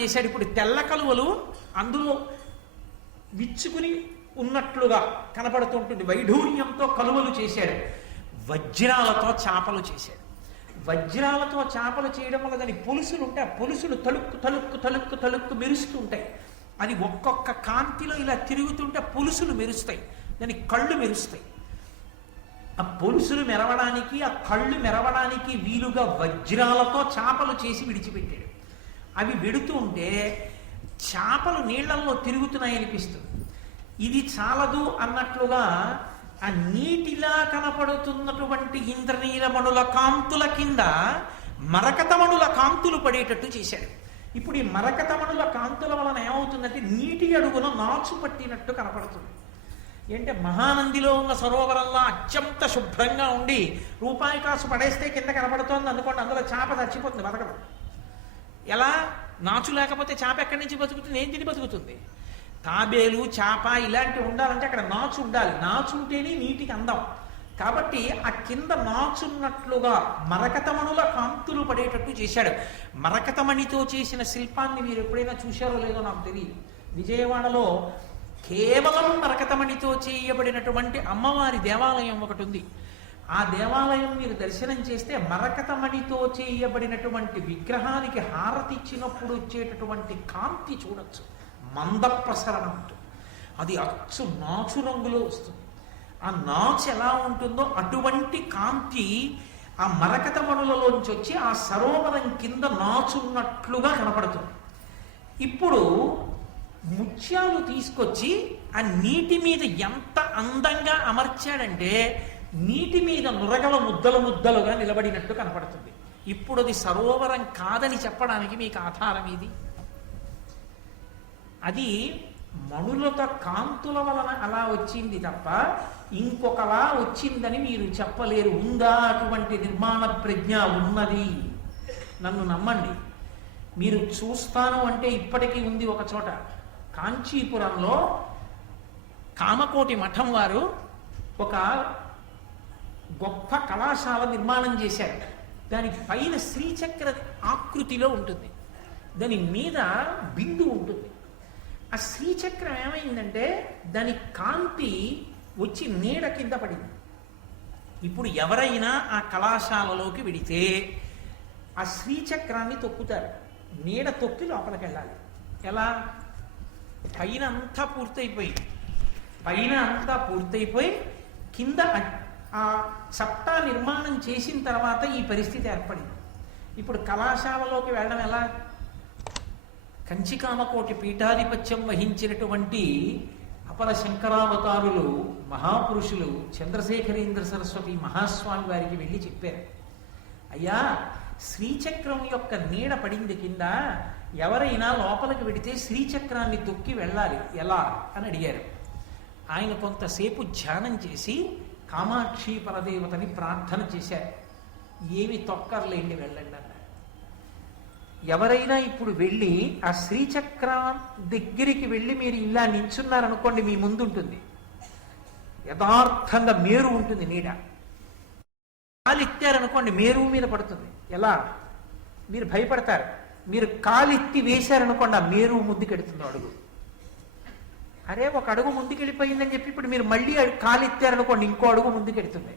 చేశాడు. ఇప్పుడు తెల్ల కలువలు అందులో విచ్చుకుని ఉన్నట్లుగా కనపడుతుంటుంది. వైఢూర్యంతో కలువలు చేశాడు. వజ్రాలతో చాపలు చేశాడు. వజ్రాలతో చాపలు చేయడం వల్ల దాని పొలుసులు ఉంటాయి. ఆ పొలుసులు తలుక్కు తలుక్కు తలుక్కు తలుక్కు మెరుస్తూ ఉంటాయి. అది ఒక్కొక్క కాంతిలో ఇలా తిరుగుతుంటే పొలుసులు మెరుస్తాయి. దాని కళ్ళు మెరుస్తాయి. ఆ పొలుసులు మెరవడానికి, ఆ కళ్ళు మెరవడానికి వీలుగా వజ్రాలతో చాపలు చేసి విడిచిపెట్టాడు. అవి వెడుతూ ఉంటే చాపలు నీళ్లలో తిరుగుతున్నాయనిపిస్తుంది. ఇది చాలదు అన్నట్లుగా ఆ నీటిలా కనపడుతున్నటువంటి ఇంద్రనీలమణుల కాంతుల కింద మరకతమణుల కాంతులు పడేటట్టు చేశాడు. ఇప్పుడు ఈ మరకతమణుల కాంతుల వలన ఏమవుతుందంటే నీటి అడుగున నాచు పట్టినట్టు కనపడుతుంది. ఏంటంటే మహానందిలో ఉన్న సరోవరంలో అత్యంత శుభ్రంగా ఉండి రూపాయి కాసు పడేస్తే కింద కనపడుతోంది అనుకోండి, అందులో చేప చచ్చిపోతుంది, బతకదు. ఎలా? నాచు లేకపోతే చేప ఎక్కడి నుంచి బతుకుతుంది? ఏం తిని బతుకుతుంది? తాబేలు, చేప ఇలాంటివి ఉండాలంటే అక్కడ నాచు ఉండాలి. నాచు ఉంటేనే నీటికి అందం. కాబట్టి ఆ కింద నాచున్నట్లుగా మరకతమణుల కాంతులు పడేటట్టు చేశాడు. మరకతమణితో చేసిన శిల్పాన్ని మీరు ఎప్పుడైనా చూశారో లేదో నాకు తెలియదు. విజయవాడలో కేవలం మరకతమణితో చేయబడినటువంటి అమ్మవారి దేవాలయం ఒకటి ఉంది. ఆ దేవాలయం మీరు దర్శనం చేస్తే మరకతమణితో చేయబడినటువంటి విగ్రహానికి హారతి ఇచ్చినప్పుడు వచ్చేటటువంటి కాంతి చూడొచ్చు. మంద ప్రసరణ ఉంటుంది. అది అచ్చు నాచు రంగులో వస్తుంది. ఆ నాచు ఎలా ఉంటుందో అటువంటి కాంతి ఆ మరకతమణులలోంచి వచ్చి ఆ సరోవరం కింద నాచున్నట్లుగా కనపడుతుంది. ఇప్పుడు ముత్యాలు తీసుకొచ్చి ఆ నీటి మీద ఎంత అందంగా అమర్చాడంటే నీటి మీద నురగల ముద్దలు ముద్దలుగా నిలబడినట్టు కనపడుతుంది. ఇప్పుడు అది సరోవరం కాదని చెప్పడానికి మీకు ఆధారం ఇది. అది మణులత కాంతుల వలన అలా వచ్చింది తప్ప ఇంకొకలా వచ్చిందని మీరు చెప్పలేరు. ఉందా అటువంటి నిర్మాణ ప్రజ్ఞ? ఉన్నది. నన్ను నమ్మండి. మీరు చూస్తాను అంటే ఇప్పటికీ ఉంది ఒక చోట. కాంచీపురంలో కామకోటి మఠం వారు ఒక గొప్ప కళాశాల నిర్మాణం చేశారు. దాని పైన శ్రీచక్ర ఆకృతిలో ఉంటుంది. దాని మీద బిందు ఉంటుంది. ఆ శ్రీచక్రం ఏమైందంటే దాని కాంతి వచ్చి నీడ కింద పడింది. ఇప్పుడు ఎవరైనా ఆ కళాశాలలోకి వెడితే ఆ శ్రీచక్రాన్ని తొక్కుతారు. నీడ తొక్కి లోపలికి వెళ్ళాలి. ఎలా? పైన అంతా పూర్తయిపోయి కింద ఆ చట్టా నిర్మాణం చేసిన తర్వాత ఈ పరిస్థితి ఏర్పడింది. ఇప్పుడు కళాశాలలోకి వెళ్ళడం ఎలా? కంచికామకోటి పీఠాధిపత్యం వహించినటువంటి అపర శంకరావతారులు మహాపురుషులు చంద్రశేఖరేంద్ర సరస్వతి మహాస్వామి వారికి వెళ్ళి చెప్పారు, అయ్యా శ్రీచక్రం యొక్క నీడ పడింది కింద, ఎవరైనా లోపలికి వెడితే శ్రీచక్రాన్ని తొక్కి వెళ్ళాలి, ఎలా అని అడిగారు. ఆయన కొంతసేపు ధ్యానం చేసి కామాక్షి పరదేవతని ప్రార్థన చేశారు. ఏమి తొక్కర్లేండి, వెళ్ళండి అన్నారు. ఎవరైనా ఇప్పుడు వెళ్ళి ఆ శ్రీచక్రం దగ్గరికి వెళ్ళి మీరు ఇలా నించున్నారనుకోండి, మీ ముందు ఉంటుంది యథార్థంగా మేరు ఉంటుంది నీడ. కాలెత్తారనుకోండి మేరు మీద పడుతుంది. ఎలా? మీరు భయపడతారు. మీరు కాలెత్తి వేశారనుకోండి ఆ మేరు ముందుకెడుతుంది అడుగు. అరే ఒక అడుగు ముందుకెళ్ళిపోయిందని చెప్పి ఇప్పుడు మీరు మళ్ళీ కాలెత్తారనుకోండి ఇంకో అడుగు ముందుకెడుతుంది.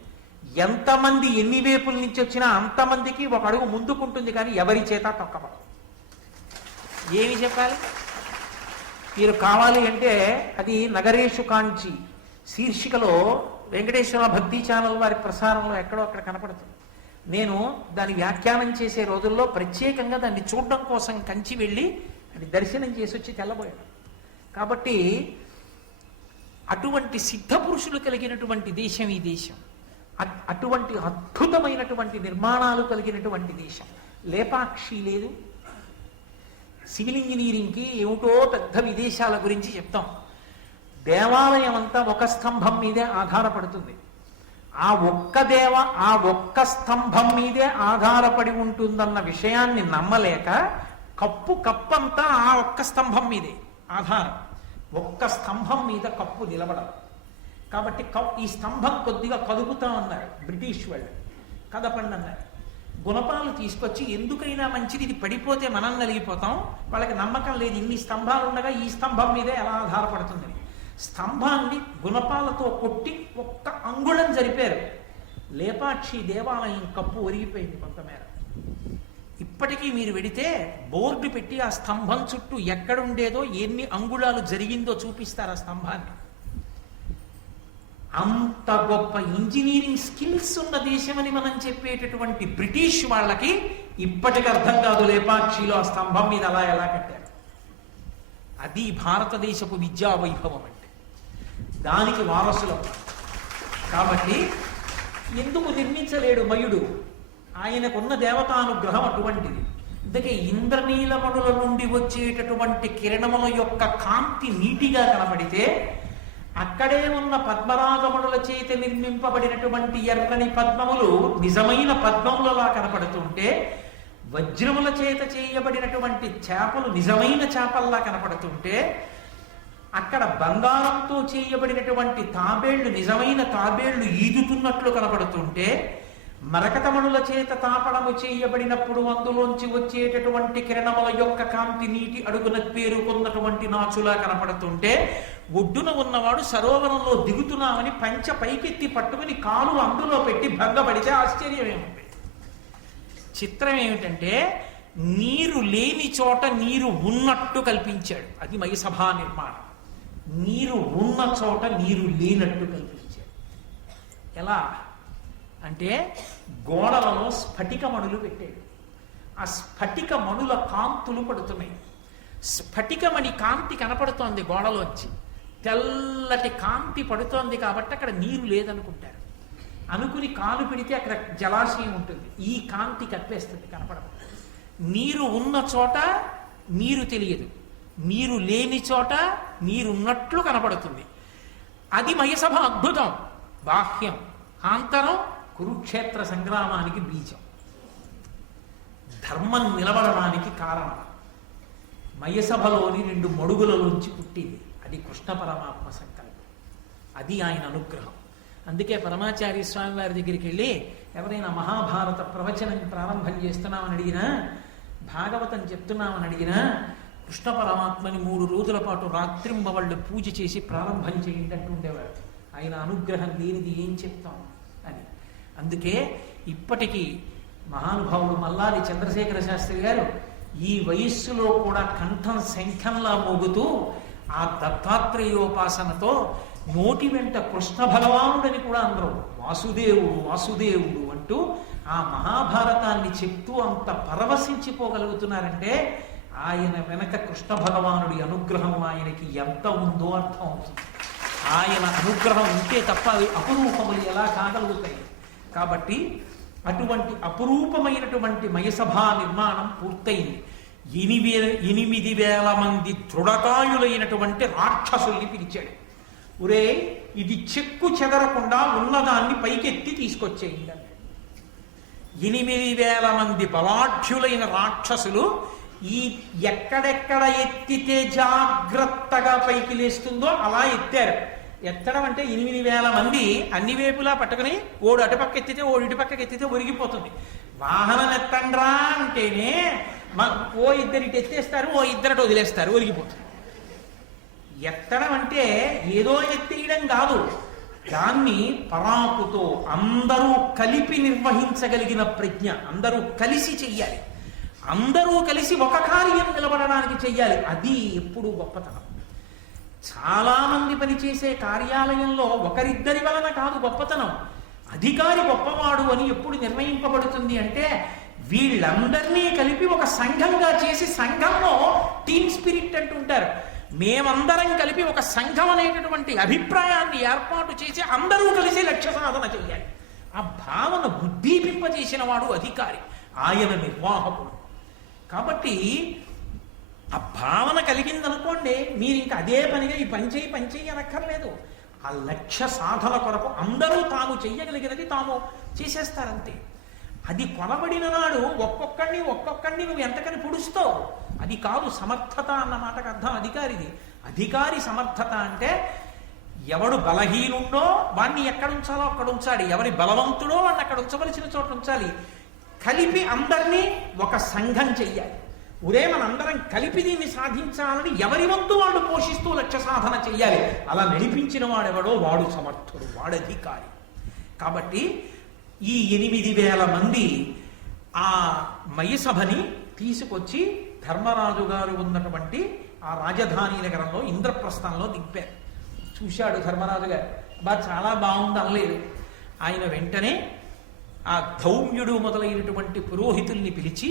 ఎంతమంది ఎన్ని వైపుల నుంచి వచ్చినా అంతమందికి ఒక అడుగు ముందుకుంటుంది, కానీ ఎవరి చేత తొక్కబడదు. ఏమి చెప్పాలి? మీరు కావాలి అంటే అది నగరేషు కాంచి శీర్షికలో వెంకటేశ్వర భక్తి ఛానల్ వారి ప్రసారంలో ఎక్కడో అక్కడ కనపడుతుంది. నేను దాని వ్యాఖ్యానం చేసే రోజుల్లో ప్రత్యేకంగా దాన్ని చూడడం కోసం కంచి వెళ్ళి అది దర్శనం చేసి వచ్చి తెల్లబోయాను. కాబట్టి అటువంటి సిద్ధ పురుషులు కలిగినటువంటి దేశం ఈ దేశం. అటువంటి అద్భుతమైనటువంటి నిర్మాణాలు కలిగినటువంటి దేశం. లేపాక్షి లేదు. సివిల్ ఇంజనీరింగ్కి ఏమిటో పెద్ద విదేశాల గురించి చెప్తాం. దేవాలయం అంతా ఒక స్తంభం మీదే ఆధారపడుతుంది. ఆ ఒక్క స్తంభం మీదే ఆధారపడి ఉంటుందన్న విషయాన్ని నమ్మలేక కప్పంతా ఆ ఒక్క స్తంభం మీదే ఆధారం. ఒక్క స్తంభం మీద కప్పు నిలబడదు. కాబట్టి ఈ స్తంభం కొద్దిగా కదుపుతామన్నారు బ్రిటిష్ వాళ్ళు. కదపండి అన్నారు. గుణపాలు తీసుకొచ్చి ఎందుకైనా మంచిది, ఇది పడిపోతే మనం నలిగిపోతాం, వాళ్ళకి నమ్మకం లేదు ఇన్ని స్తంభాలు ఉండగా ఈ స్తంభం మీదే ఎలా ఆధారపడుతుందని స్తంభాన్ని గుణపాలతో కొట్టి ఒక్క అంగుళం జరిపారు. లేపాక్షి దేవాలయం కప్పు ఒరిగిపోయింది కొంతమేర. ఇప్పటికీ మీరు వెడితే బోర్డు పెట్టి ఆ స్తంభం చుట్టూ ఎక్కడుండేదో ఎన్ని అంగుళాలు జరిగిందో చూపిస్తారు ఆ స్తంభాన్ని. అంత గొప్ప ఇంజనీరింగ్ స్కిల్స్ ఉన్న దేశమని మనం చెప్పేటటువంటి బ్రిటిష్ వాళ్ళకి ఇప్పటికి అర్థం కాదు లేపాక్షిలో ఆ స్తంభం మీద అలా ఎలా కట్టారు. అది భారతదేశపు విద్యా వైభవం అంటే. దానికి వారసులం. కాబట్టి ఎందుకు నిర్మించలేడు మయుడు? ఆయనకున్న దేవతానుగ్రహం అటువంటిది. అందుకే ఇంద్రనీలమణుల నుండి వచ్చేటటువంటి కిరణముల యొక్క కాంతి నీటిగా కనబడితే అక్కడే ఉన్న పద్మరాగమణుల చేత నిర్మింపబడినటువంటి ఎర్రని పద్మములు నిజమైన పద్మములలా కనపడుతుంటే, వజ్రముల చేత చేయబడినటువంటి చేపలు నిజమైన చేపల్లా కనపడుతుంటే, అక్కడ బంగారంతో చేయబడినటువంటి తాబేళ్లు నిజమైన తాబేళ్లు ఈదుతున్నట్లు కనపడుతుంటే, మరకతమణుల చేత తాపడము చేయబడినప్పుడు అందులోంచి వచ్చేటటువంటి కిరణముల యొక్క కాంతి నీటి అడుగున పేరుకున్నటువంటి నాచులా కనపడుతుంటే, ఒడ్డున ఉన్నవాడు సరోవరంలో దిగుతున్నామని పంచ పైకెత్తి పట్టుకుని కాలు అందులో పెట్టి భంగపడితే ఆశ్చర్యం ఏముంది? చిత్రం ఏమిటంటే నీరు లేని చోట నీరు ఉన్నట్టు కల్పించాడు. అది మయసభా నిర్మాణం. నీరు ఉన్న చోట నీరు లేనట్టు కల్పించాడు. ఎలా అంటే గోడలలో స్ఫటిక మణులు పెట్టాడు. ఆ స్ఫటిక మణుల కాంతులు పడుతున్నాయి. స్ఫటికమణి కాంతి కనపడుతోంది గోడలోంచి. తెల్లటి కాంతి పడుతోంది కాబట్టి అక్కడ నీరు లేదనుకుంటారు. అనుకుని కాలు పెడితే అక్కడ జలాశయం ఉంటుంది. ఈ కాంతి కప్పేస్తుంది, కనపడదు. నీరు ఉన్న చోట నీరు తెలియదు, నీరు లేని చోట నీరున్నట్లు కనపడుతుంది. అది మయసభ అద్భుతం. బాహ్యం, ఆంతరం కురుక్షేత్ర సంగ్రామానికి బీజం, ధర్మం నిలబడడానికి కారణం. మయసభలోని 2 మడుగులలోంచి పుట్టింది. అది కృష్ణ పరమాత్మ సంకల్పం. అది ఆయన అనుగ్రహం. అందుకే పరమాచార్య స్వామి వారి దగ్గరికి వెళ్ళి ఎవరైనా మహాభారత ప్రవచనం ప్రారంభం చేస్తున్నామని అడిగినా, భాగవతం చెప్తున్నామని అడిగినా, కృష్ణ పరమాత్మని 3 రోజుల పాటు రాత్రింబవళ్ళు పూజ చేసి ప్రారంభం చేయండి అంటుండేవారు. ఆయన అనుగ్రహం లేనిది ఏం చెప్తాం అని. అందుకే ఇప్పటికీ మహానుభావుడు మల్లాది చంద్రశేఖర శాస్త్రి గారు ఈ వయస్సులో కూడా కంఠం శంఖంలా మోగుతూ ఆ దత్తాత్రేయోపాసనతో నోటి వెంట కృష్ణ భగవానుడని కూడా అందరూ వాసుదేవుడు వాసుదేవుడు అంటూ ఆ మహాభారతాన్ని చెప్తూ అంత పరవశించిపోగలుగుతున్నారంటే ఆయన వెనక కృష్ణ భగవానుడి అనుగ్రహం ఆయనకి ఎంత ఉందో అర్థం అవుతుంది. ఆయన అనుగ్రహం ఉంటే తప్ప అవి అపురూపములు ఎలా కాగలుగుతాయి? కాబట్టి అటువంటి అపురూపమైనటువంటి మయసభా నిర్మాణం పూర్తయింది. 8,000 మంది దృఢకాయులైనటువంటి రాక్షసుల్ని పిలిచాడు. ఒరే, ఇది చెక్కు చెదరకుండా ఉన్నదాన్ని పైకెత్తి తీసుకొచ్చేయండి అన్నాడు. 8,000 మంది బలాఢ్యులైన రాక్షసులు ఈ ఎక్కడెక్కడ ఎత్తితే జాగ్రత్తగా పైకి లేస్తుందో అలా ఎత్తారు. ఎత్తడం అంటే 8,000 మంది అన్ని వైపులా పట్టుకుని ఓడు అటుపక్క ఎత్తితే ఓడు ఇటుపక్కకి ఎత్తితే ఒరిగిపోతుంది. వాహనం ఎత్తండ్రా అంటేనే ఓ ఇద్దరు ఇటు ఎత్తేస్తారు, ఓ ఇద్దరు వదిలేస్తారు, ఒరిగిపోతుంది. ఎత్తడం అంటే ఏదో ఎత్తేయడం కాదు, దాన్ని పరాకుతో అందరూ కలిపి నిర్వహించగలిగిన ప్రజ్ఞ, అందరూ కలిసి చెయ్యాలి. అందరూ కలిసి ఒక కార్యం నిలబడడానికి చెయ్యాలి. అది ఎప్పుడు గొప్పతనం. చాలా మంది పనిచేసే కార్యాలయంలో ఒకరిద్దరి వలన కాదు గొప్పతనం. అధికారి గొప్పవాడు అని ఎప్పుడు నిర్ణయింపబడుతుంది అంటే వీళ్ళందరినీ కలిపి ఒక సంఘంగా చేసి, సంఘంలో టీమ్ స్పిరిట్ అంటుంటారు, మేమందరం కలిపి ఒక సంఘం అనేటటువంటి అభిప్రాయాన్ని ఏర్పాటు చేసి అందరూ కలిసి లక్ష్య సాధన చెయ్యాలి. ఆ భావన ఉద్దీపింపజేసిన వాడు అధికారి, ఆయన నిర్వాహకుడు. కాబట్టి ఆ భావన కలిగిందనుకోండి, మీరు ఇంకా అదే పనిగా ఈ పనిచేయి అనక్కర్లేదు. ఆ లక్ష్య సాధన కొరకు అందరూ తాము చెయ్యగలిగినది తాము చేసేస్తారంతే. అది కొనబడిన నాడు ఒక్కొక్కడిని నువ్వు ఎంతకని పొడుస్తావు. అది కాదు సమర్థత అన్న మాటకు అర్థం అధికారిది. అధికారి సమర్థత అంటే ఎవడు బలహీనుండో వాణ్ణి ఎక్కడ ఉంచాలో అక్కడ ఉంచాలి, ఎవరి బలవంతుడో వాడిని అక్కడ ఉంచవలసిన చోట ఉంచాలి. కలిపి అందరినీ ఒక సంఘం చెయ్యాలి. ఒరే మనందరం కలిపి దీన్ని సాధించాలని ఎవరి వంతు వాళ్ళు పోషిస్తూ లక్ష్య సాధన చెయ్యాలి. అలా నడిపించిన వాడెవడో వాడు సమర్థుడు, వాడధికారి. కాబట్టి ఈ 8,000 మంది ఆ మయసభని తీసుకొచ్చి ధర్మరాజు గారు ఉన్నటువంటి ఆ రాజధాని నగరంలో ఇంద్రప్రస్థంలో దింపారు. చూశాడు ధర్మరాజు గారు, చాలా బాగుంది అనలేదు. ఆయన వెంటనే ఆ ధౌమ్యుడు మొదలైనటువంటి పురోహితుల్ని పిలిచి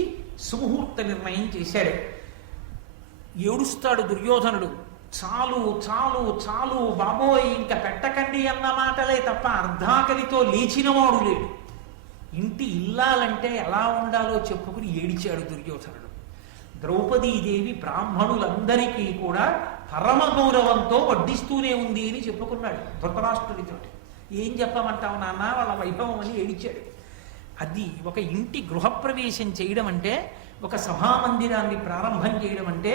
సుముహూర్త నిర్ణయం చేశాడు. ఏడుస్తాడు దుర్యోధనుడు, చాలు చాలు చాలు బాబోయ్, ఇంకా పెట్టకండి అన్న మాటలే తప్ప అర్ధాకలితో లేచినవాడు లేడు. ఇంటి ఇల్లాలంటే ఎలా ఉండాలో చెప్పుకుని ఏడిచాడు దుర్యోధనుడు. ద్రౌపదీదేవి బ్రాహ్మణులందరికీ కూడా పరమ గౌరవంతో వడ్డిస్తూనే ఉంది అని చెప్పుకున్నాడు ధృతరాష్ట్రుడితో. ఏం చెప్పమంటావు నాన్న, వాళ్ళ వైభవం అని ఏడిచాడు. అది ఒక ఇంటి గృహప్రవేశం చేయడం అంటే, ఒక సభామందిరాన్ని ప్రారంభం చేయడం అంటే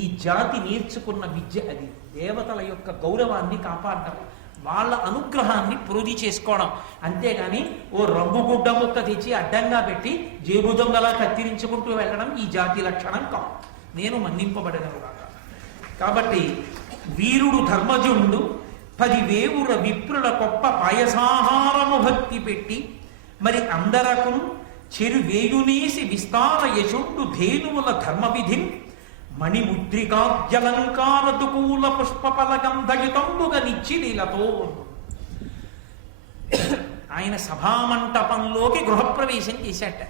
ఈ జాతి నేర్చుకున్న విద్య. అది దేవతల యొక్క గౌరవాన్ని కాపాడటం, వాళ్ళ అనుగ్రహాన్ని ప్రోధి చేసుకోవడం. అంతేగాని ఓ రంగుగుడ్డ ముక్క తెచ్చి అడ్డంగా పెట్టి జేబు దొంగలా కత్తిరించుకుంటూ వెళ్ళడం ఈ జాతి లక్షణం కాదు. నేను మన్నింపబడను కాబట్టి వీరుడు ధర్మజుండు 10,000 విప్రుల గొప్ప పాయసాహారము భక్తి పెట్టి మరి అందరకు చెరువేయునేసి విస్తార యశుండు ధేనువుల ధర్మ విధిం మణిముద్రికాద్యలంకారదుకూల పుష్పఫలగంధయుతంబుగ నిచ్చిలీలతో. ఆయన సభామంటపంలోకి గృహప్రవేశం చేశాట.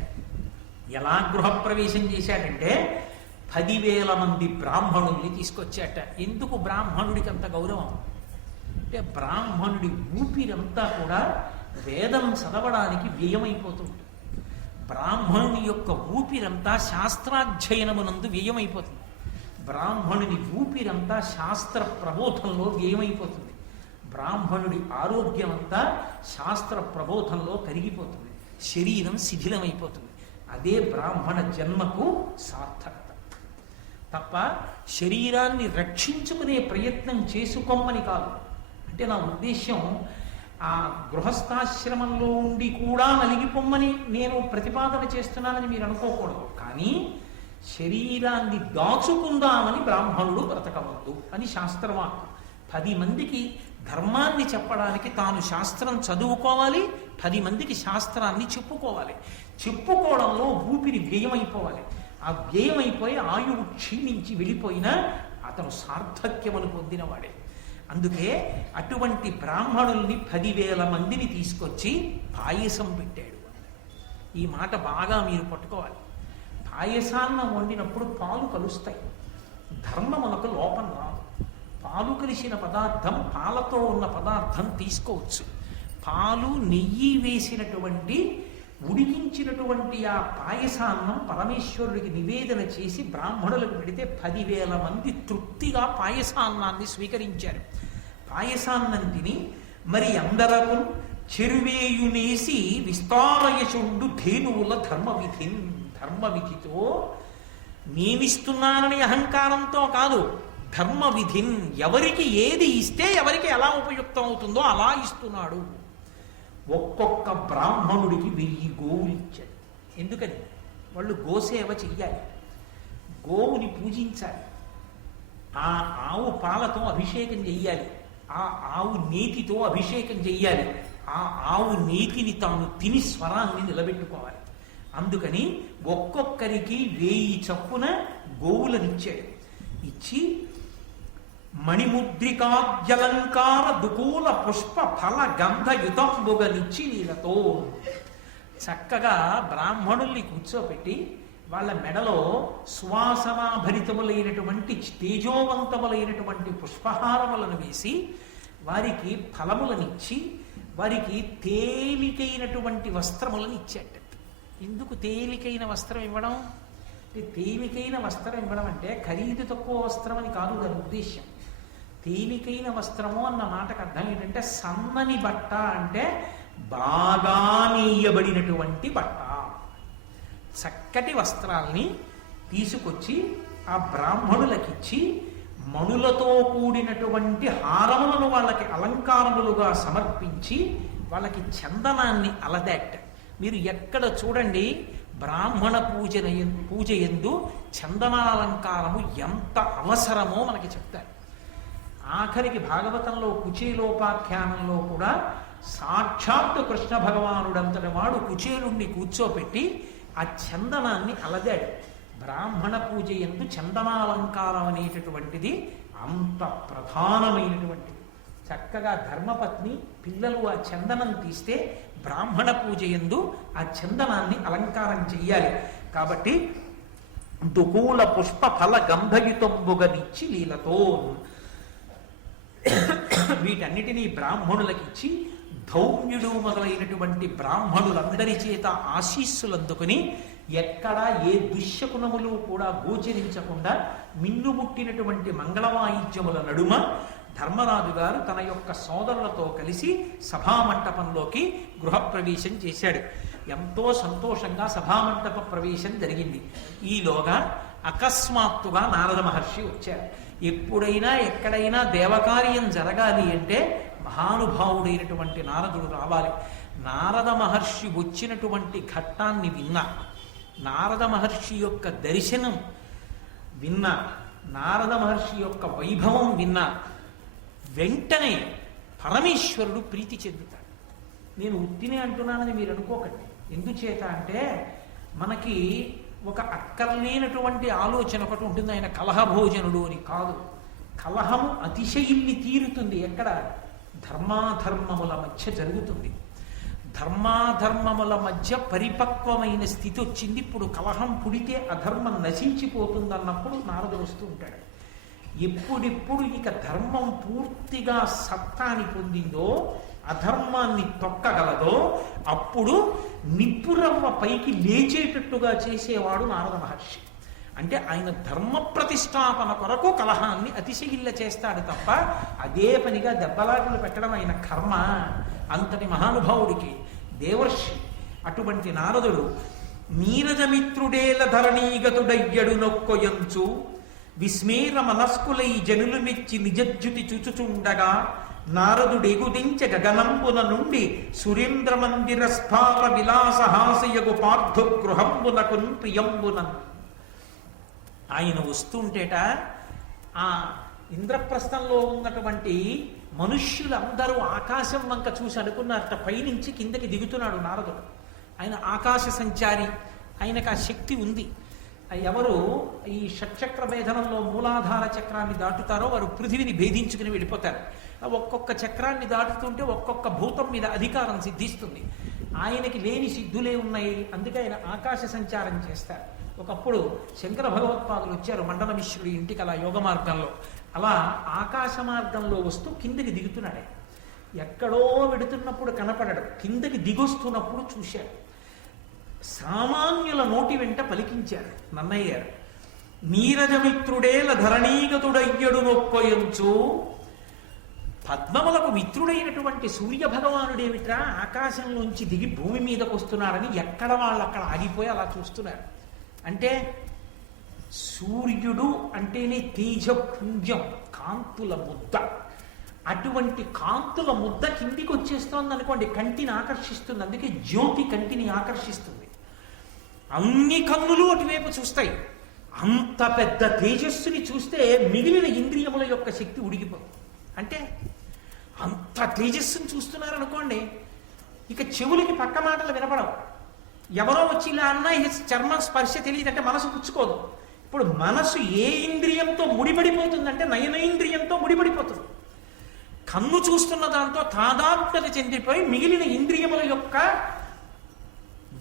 ఎలా గృహప్రవేశం చేశాడంటే 10,000 మంది బ్రాహ్మణుల్ని తీసుకొచ్చాట. ఎందుకు బ్రాహ్మణుడికి అంత గౌరవం అంటే, బ్రాహ్మణుడి ఊపిరంతా కూడా వేదం చదవడానికి వ్యయమైపోతుంది. బ్రాహ్మణుని యొక్క ఊపిరంతా శాస్త్రాధ్యయనమునందు వ్యయమైపోతుంది. బ్రాహ్మణుని ఊపిరంతా శాస్త్ర ప్రబోధంలో వ్యయమైపోతుంది. బ్రాహ్మణుడి ఆరోగ్యం అంతా శాస్త్ర ప్రబోధంలో కరిగిపోతుంది. శరీరం శిథిలమైపోతుంది. అదే బ్రాహ్మణ జన్మకు సార్థకత తప్ప శరీరాన్ని రక్షించుకునే ప్రయత్నం చేసుకోమని కాదు. అంటే నా ఉద్దేశ్యం, ఆ గృహస్థాశ్రమంలో ఉండి కూడా నలిగిపోమ్మని నేను ప్రతిపాదన చేస్తున్నానని మీరు అనుకోకూడదు. కానీ శరీరాన్ని దాచుకుందామని బ్రాహ్మణుడు బ్రతకవద్దు అని శాస్త్రవాక్కు. 10 మందికి ధర్మాన్ని చెప్పడానికి తాను శాస్త్రం చదువుకోవాలి, 10 మందికి శాస్త్రాన్ని చెప్పుకోవాలి. చెప్పుకోవడంలో ఊపిరి వ్యయమైపోవాలి. ఆ వ్యయమైపోయి ఆయువు క్షీణించి వెళ్ళిపోయినా అతను సార్థక్యమును పొందినవాడే. అందుకే అటువంటి బ్రాహ్మణుల్ని 10,000 మందిని తీసుకొచ్చి పాయసం పెట్టాడు. ఈ మాట బాగా మీరు పట్టుకోవాలి. పాయసాన్నం వండినప్పుడు పాలు కలుస్తాయి, ధర్మమునకు లోపం రాదు. పాలు కలిసిన పదార్థం, పాలతో ఉన్న పదార్థం తీసుకోవచ్చు. పాలు నెయ్యి వేసినటువంటి ఉడికించినటువంటి ఆ పాయసాన్నం పరమేశ్వరుడికి నివేదన చేసి బ్రాహ్మణులకు పెడితే 10,000 మంది తృప్తిగా పాయసాన్నాన్ని స్వీకరించారు. పాయసాన్నం తిని మరి అందరకు చెరువేయునేసి విస్తారయచుండు ధేనువుల ధర్మవిధితో నేనిస్తున్నానని అహంకారంతో కాదు, ధర్మవిధిన్, ఎవరికి ఏది ఇస్తే ఎవరికి ఎలా ఉపయుక్తం అవుతుందో అలా ఇస్తున్నాడు. ఒక్కొక్క బ్రాహ్మణుడికి 1000 గోవులు ఇచ్చాడు. ఎందుకని? వాళ్ళు గోసేవ చెయ్యాలి, గోవుని పూజించాలి, ఆ ఆవు పాలతో అభిషేకం చెయ్యాలి, ఆ ఆవు నేతితో అభిషేకం చెయ్యాలి, ఆ ఆవు నేతిని తాను తిని స్వరాన్ని నిలబెట్టుకోవాలి. అందుకని ఒక్కొక్కరికి 1000 చప్పున గోవులనిచ్చాడు. ఇచ్చి మణిముద్రికాద్యలంకార దుకూల పుష్ప ఫల గంధయుతంబుగనిచ్చి నీలతో చక్కగా బ్రాహ్మణుల్ని కూర్చోపెట్టి వాళ్ళ మెడలో సువాసనాభరితములైనటువంటి తేజోవంతములైనటువంటి పుష్పహారములను వేసి వారికి ఫలములనిచ్చి వారికి తేలికైనటువంటి వస్త్రములను ఇచ్చేట. ఎందుకు తేలికైన వస్త్రం ఇవ్వడం? తేలికైన వస్త్రం ఇవ్వడం అంటే ఖరీదు తక్కువ వస్త్రం అని కాదు దాని ఉద్దేశ్యం. తేలికైన వస్త్రము అన్న మాటకు అర్థం ఏంటంటే, సన్నని బట్ట అంటే బాగా నేయబడినటువంటి బట్ట. చక్కటి వస్త్రాల్ని తీసుకొచ్చి ఆ బ్రాహ్మణులకిచ్చి మణులతో కూడినటువంటి హారములను వాళ్ళకి అలంకారములుగా సమర్పించి వాళ్ళకి చందనాన్ని అలదాట్. మీరు ఎక్కడ చూడండి బ్రాహ్మణ పూజ యందు చందనాలంకారము ఎంత అవసరమో మనకి చెప్తారు. ఆఖరికి భాగవతంలో కుచేలోపాఖ్యానంలో కూడా సాక్షాత్తు కృష్ణ భగవానుడంతటి వాడు కుచేలుణ్ణి కూర్చోపెట్టి ఆ చందనాన్ని అలదాడు. బ్రాహ్మణ పూజ యందు చందనాలంకారం అనేటటువంటిది అంత ప్రధానమైనటువంటిది. చక్కగా ధర్మపత్ని పిల్లలు ఆ చందనం తీస్తే బ్రాహ్మణ పూజ యందు ఆ చందనాన్ని అలంకారం చెయ్యాలి. కాబట్టి దుకూల పుష్ప ఫల గంధయుతంబుగనిచ్చి లీలతో వీటన్నిటినీ బ్రాహ్మణులకిచ్చి ధౌమ్యుడు మొదలైనటువంటి బ్రాహ్మణులందరి చేత ఆశీస్సులు అందుకుని ఎక్కడా ఏ దుశ్శకునములు కూడా గోచరించకుండా మిన్నుముట్టినటువంటి మంగళవాయిద్యముల నడుమ ధర్మరాజు గారు తన యొక్క సోదరులతో కలిసి సభామంటపంలోకి గృహప్రవేశం చేశాడు. ఎంతో సంతోషంగా సభామంటప ప్రవేశం జరిగింది. ఈలోగా అకస్మాత్తుగా నారద మహర్షి వచ్చారు. ఎప్పుడైనా ఎక్కడైనా దేవకార్యం జరగాలి అంటే మహానుభావుడైనటువంటి నారదుడు రావాలి. నారద మహర్షి వచ్చినటువంటి ఘట్టాన్ని విన్నా, నారద మహర్షి యొక్క దర్శనం విన్నా, నారద మహర్షి యొక్క వైభవం విన్నా వెంటనే పరమేశ్వరుడు ప్రీతి చెందుతాడు. నేను ఉత్తినే అంటున్నానని మీరు అనుకోకండి. ఎందుచేత అంటే మనకి ఒక అక్కర్లేనటువంటి ఆలోచన ఒకటి ఉంటుంది, ఆయన కలహభోజనుడు అని. కాదు, కలహము అతిశయిల్లి తీరుతుంది ఎక్కడ? ధర్మాధర్మముల మధ్య జరుగుతుంది. ధర్మాధర్మముల మధ్య పరిపక్వమైన స్థితి వచ్చింది. ఇప్పుడు కలహం పుడితే అధర్మం నశించిపోతుందన్నప్పుడు నారదుడు వస్తూ ఉంటాడు. ఎప్పుడెప్పుడు ఇక ధర్మం పూర్తిగా సత్తాని పొందిందో, అధర్మాన్ని తొక్కగలదో, అప్పుడు నిప్పురవ్వ పైకి లేచేటట్టుగా చేసేవాడు నారద మహర్షి. అంటే ఆయన ధర్మ ప్రతిష్టాపన కొరకు కలహాన్ని అతిశయిల్ల చేస్తాడు తప్ప అదే పనిగా దెబ్బలాటలు పెట్టడం ఆయన కర్మ. అంతటి మహానుభావుడికి దేవర్షి అటువంటి నారదుడు నీరజమిత్రుడేల ధరణీగతుడయ్యడు నొక్కొయంచు విస్మేర మనస్కులై జనులు మెచ్చి నిజజ్జుతి చూచుచుండగా నారదుడెగుదించ గగనంబున నుండి సురేంద్ర మందిర స్ఫార విలాసహాసయగు పార్థు గృహంబునకున్ ప్రియంబునన్. ఆయన వస్తుంటేట ఆ ఇంద్రప్రస్థంలో ఉన్నటువంటి మనుష్యులందరూ ఆకాశం వంక చూసి అనుకున్నారట పైనుంచి కిందకి దిగుతున్నాడు నారదుడు. ఆయన ఆకాశ సంచారి, ఆయనకు ఆ శక్తి ఉంది. ఎవరు ఈ షట్చక్ర భేదనంలో మూలాధార చక్రాన్ని దాటుతారో వారు పృథివిని భేదించుకుని వెళ్ళిపోతారు. ఒక్కొక్క చక్రాన్ని దాటుతుంటే ఒక్కొక్క భూతం మీద అధికారం సిద్ధిస్తుంది. ఆయనకి లేని సిద్ధులే ఉన్నాయి, అందుకే ఆయన ఆకాశ సంచారం చేస్తారు. ఒకప్పుడు శంకర భగవత్పాదులు వచ్చారు మండల మిశ్రుడి ఇంటికి అలా యోగ మార్గంలో. అలా ఆకాశ మార్గంలో వస్తూ కిందకి దిగుతున్నాడే. ఎక్కడో వెడుతున్నప్పుడు కనపడడు, కిందకి దిగొస్తున్నప్పుడు చూశాడు. సామాన్యుల నోటి వెంట పలికించారు నన్నయ్య గారు. నీరజమిత్రుడేల ధరణీగతుడయ్యడు నొక్కొయంచు. పద్మములకు మిత్రుడైనటువంటి సూర్య భగవానుడేమిట్రా ఆకాశంలోంచి దిగి భూమి మీదకు వస్తున్నాడని ఎక్కడ వాళ్ళు అక్కడ ఆగిపోయి అలా చూస్తున్నారు. అంటే సూర్యుడు అంటేనే తేజపుంజం, కాంతుల ముద్ద. అటువంటి కాంతుల ముద్ద కిందికి వచ్చేస్తోంది అనుకోండి, కంటిని ఆకర్షిస్తుంది. అందుకే జ్యోతి కంటిని ఆకర్షిస్తుంది. అన్ని కన్నులు అటువైపు చూస్తాయి. అంత పెద్ద తేజస్సుని చూస్తే మిగిలిన ఇంద్రియముల యొక్క శక్తి ఉడిగిపోతుంది. అంటే అంత తేజస్సుని చూస్తున్నారనుకోండి, ఇక చెవులకి పక్క మాటలు వినపడవు. ఎవరో వచ్చి ఇలా అన్నా చర్మ స్పర్శ తెలియదంటే మనసు పుచ్చుకోదు. ఇప్పుడు మనసు ఏ ఇంద్రియంతో ముడిపడిపోతుందంటే నయనేంద్రియంతో ముడిపడిపోతుంది. కన్ను చూస్తున్న దాంతో తాదాత్మ్యత చెందిపోయి మిగిలిన ఇంద్రియముల యొక్క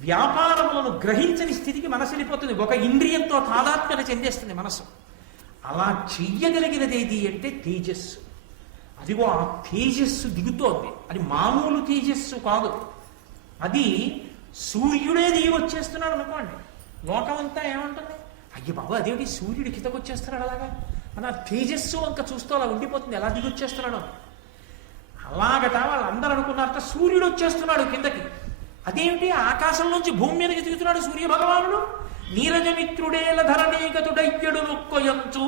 వ్యాపారములను గ్రహించని స్థితికి మనసు వెళ్ళిపోతుంది. ఒక ఇంద్రియంతో తాదాత్మ్యత చెందేస్తుంది మనసు. అలా చెయ్యగలిగినది ఏది అంటే తేజస్సు. అదిగో ఆ తేజస్సు దిగుతోంది. అది మామూలు తేజస్సు కాదు, అది సూర్యుడే దిగి వచ్చేస్తున్నాడు అనుకోండి. లోకమంతా ఏమంటుంది, అయ్య బాబు అదేమిటి సూర్యుడు కిందకు వచ్చేస్తున్నాడు అలాగా, మన తేజస్సు వంక చూస్తూ అలా ఉండిపోతుంది. ఎలా దిగి వచ్చేస్తున్నాడు అలాగట వాళ్ళందరూ అనుకున్నారట సూర్యుడు వచ్చేస్తున్నాడు కిందకి. అదేమిటి ఆకాశం నుంచి భూమి మీదకి దిగుతున్నాడు సూర్య భగవానుడు. నీరజమిత్రుడేల ధరణీగతుడయ్యడు నొక్కొయంచు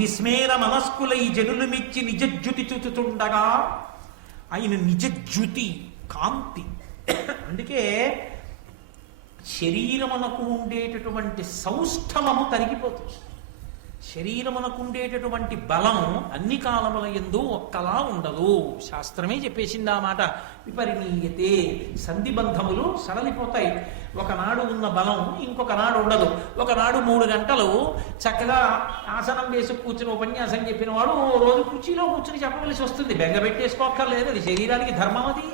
విస్మేర మనస్కులై జనులు మెచ్చి నిజజ్యుతి చూచుతుండగా. ఆయన నిజజ్యుతి, కాంతి. అందుకే శరీరమునకు ఉండేటటువంటి సౌష్ఠమము తరిగిపోతుంది. శరీరమునకు ఉండేటటువంటి బలము అన్ని కాలముల యందు ఒక్కలా ఉండదు. శాస్త్రమే చెప్పేసింది ఆ మాట. విపరిణీయతే, సంధిబంధములు సడలిపోతాయి. ఒకనాడు ఉన్న బలం ఇంకొక నాడు ఉండదు. ఒకనాడు 3 గంటలు చక్కగా ఆసనం వేసి కూర్చుని ఉపన్యాసం చెప్పిన వాడు ఓ రోజు కుర్చీలో కూర్చుని చెప్పవలసి వస్తుంది. బెంగ పెట్టేసుకోక్కర్లేదు, అది శరీరానికి ధర్మం. అది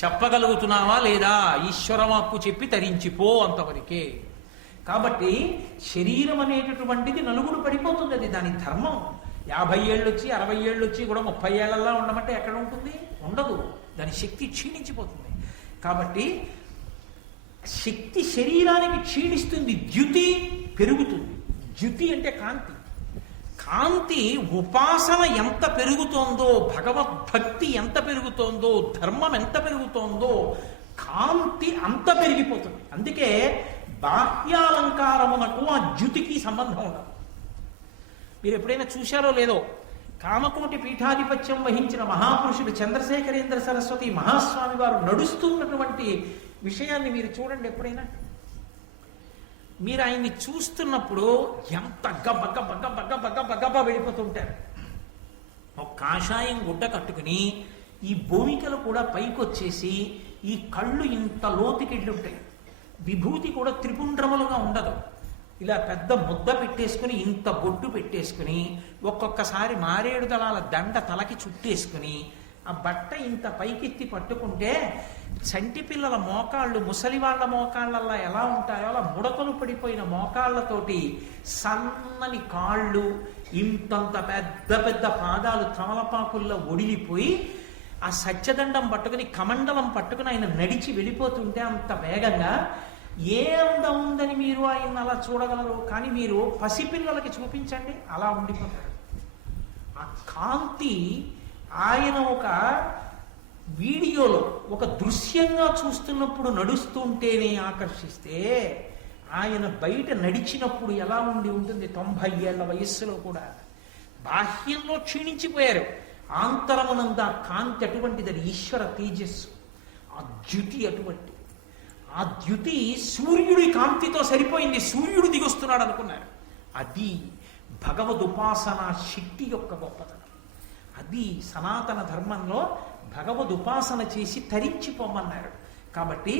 చెప్పగలుగుతున్నావా లేదా? ఈశ్వరవాక్కు చెప్పి తరించిపో, అంతవరకే. కాబట్టి శరీరం అనేటటువంటిది నలుగురు పడిపోతుంది. అది దాని ధర్మం. 50 ఏళ్ళు వచ్చి 60 ఏళ్ళు వచ్చి కూడా 30 ఏళ్ళలా ఉండమంటే ఎక్కడ ఉంటుంది? ఉండదు. దాని శక్తి క్షీణించిపోతుంది. కాబట్టి శక్తి శరీరానికి క్షీణిస్తుంది, ద్యుతి పెరుగుతుంది. ద్యుతి అంటే కాంతి. కాంతి ఉపాసన ఎంత పెరుగుతోందో, భగవద్భక్తి ఎంత పెరుగుతోందో, ధర్మం ఎంత పెరుగుతోందో, కాంతి అంత పెరిగిపోతుంది. అందుకే బాహ్యాలంకారమునకు ఆ ద్యుతికి సంబంధం ఉండదు. మీరు ఎప్పుడైనా చూశారో లేదో, కామకోటి పీఠాధిపత్యం వహించిన మహాపురుషుడు చంద్రశేఖరేంద్ర సరస్వతి మహాస్వామి వారు నడుస్తున్నటువంటి విషయాన్ని మీరు చూడండి. ఎప్పుడైనా మీరు ఆయన్ని చూస్తున్నప్పుడు ఎంత గబ్బ గబ్బ గబ్బ గబ్బ గబ్బ గబ్బ వెళ్ళిపోతుంటారు. ఒక కాషాయం గుడ్డ కట్టుకుని ఈ భూమికలు కూడా పైకొచ్చేసి ఈ కళ్ళు ఇంత లోతుకెళ్ళి ఉంటాయి. విభూతి కూడా త్రిపుండ్రములుగా ఉండదు. ఇలా పెద్ద ముద్ద పెట్టేసుకుని, ఇంత బొడ్డు పెట్టేసుకుని, ఒక్కొక్కసారి మారేడు దళాల దండ తలకి చుట్టేసుకుని, ఆ బట్ట ఇంత పైకెత్తి పట్టుకుంటే చంటి పిల్లల మోకాళ్ళు ముసలి వాళ్ళ మోకాళ్ళల్లా ఎలా ఉంటాయో అలా ముడతలు పడిపోయిన మోకాళ్ళతోటి సన్నని కాళ్ళు, ఇంతంత పెద్ద పెద్ద పాదాలు తమలపాకుల్లో ఒడిలిపోయి ఆ సత్యదండం పట్టుకుని కమండలం పట్టుకుని ఆయన నడిచి వెళ్ళిపోతుంటే అంత వేగంగా ఏ అందం ఉందని మీరు ఆయన అలా చూడగలరు. కానీ మీరు పసిపిల్లలకి చూపించండి, అలా ఉండిపోతారు. ఆ కాంతి ఆయన ఒక వీడియోలో ఒక దృశ్యంగా చూస్తున్నప్పుడు నడుస్తుంటేనే ఆకర్షిస్తే, ఆయన బయట నడిచినప్పుడు ఎలా ఉండి ఉంటుంది? 90 ఏళ్ల వయస్సులో కూడా బాహ్యంలో క్షీణించిపోయారు. ఆంతరమునంద కాంతి అటువంటిది, అది ఈశ్వర తేజస్సు. ఆ ద్యుతి అటువంటి, ఆ ద్యుతి సూర్యుడి కాంతితో సరిపోయింది. సూర్యుడు దిగొస్తున్నాడు అనుకున్నారు. అది భగవదుపాసన శక్తి యొక్క గొప్పతనం. అది సనాతన ధర్మంలో భగవదుపాసన చేసి తరించిపోమన్నారు. కాబట్టి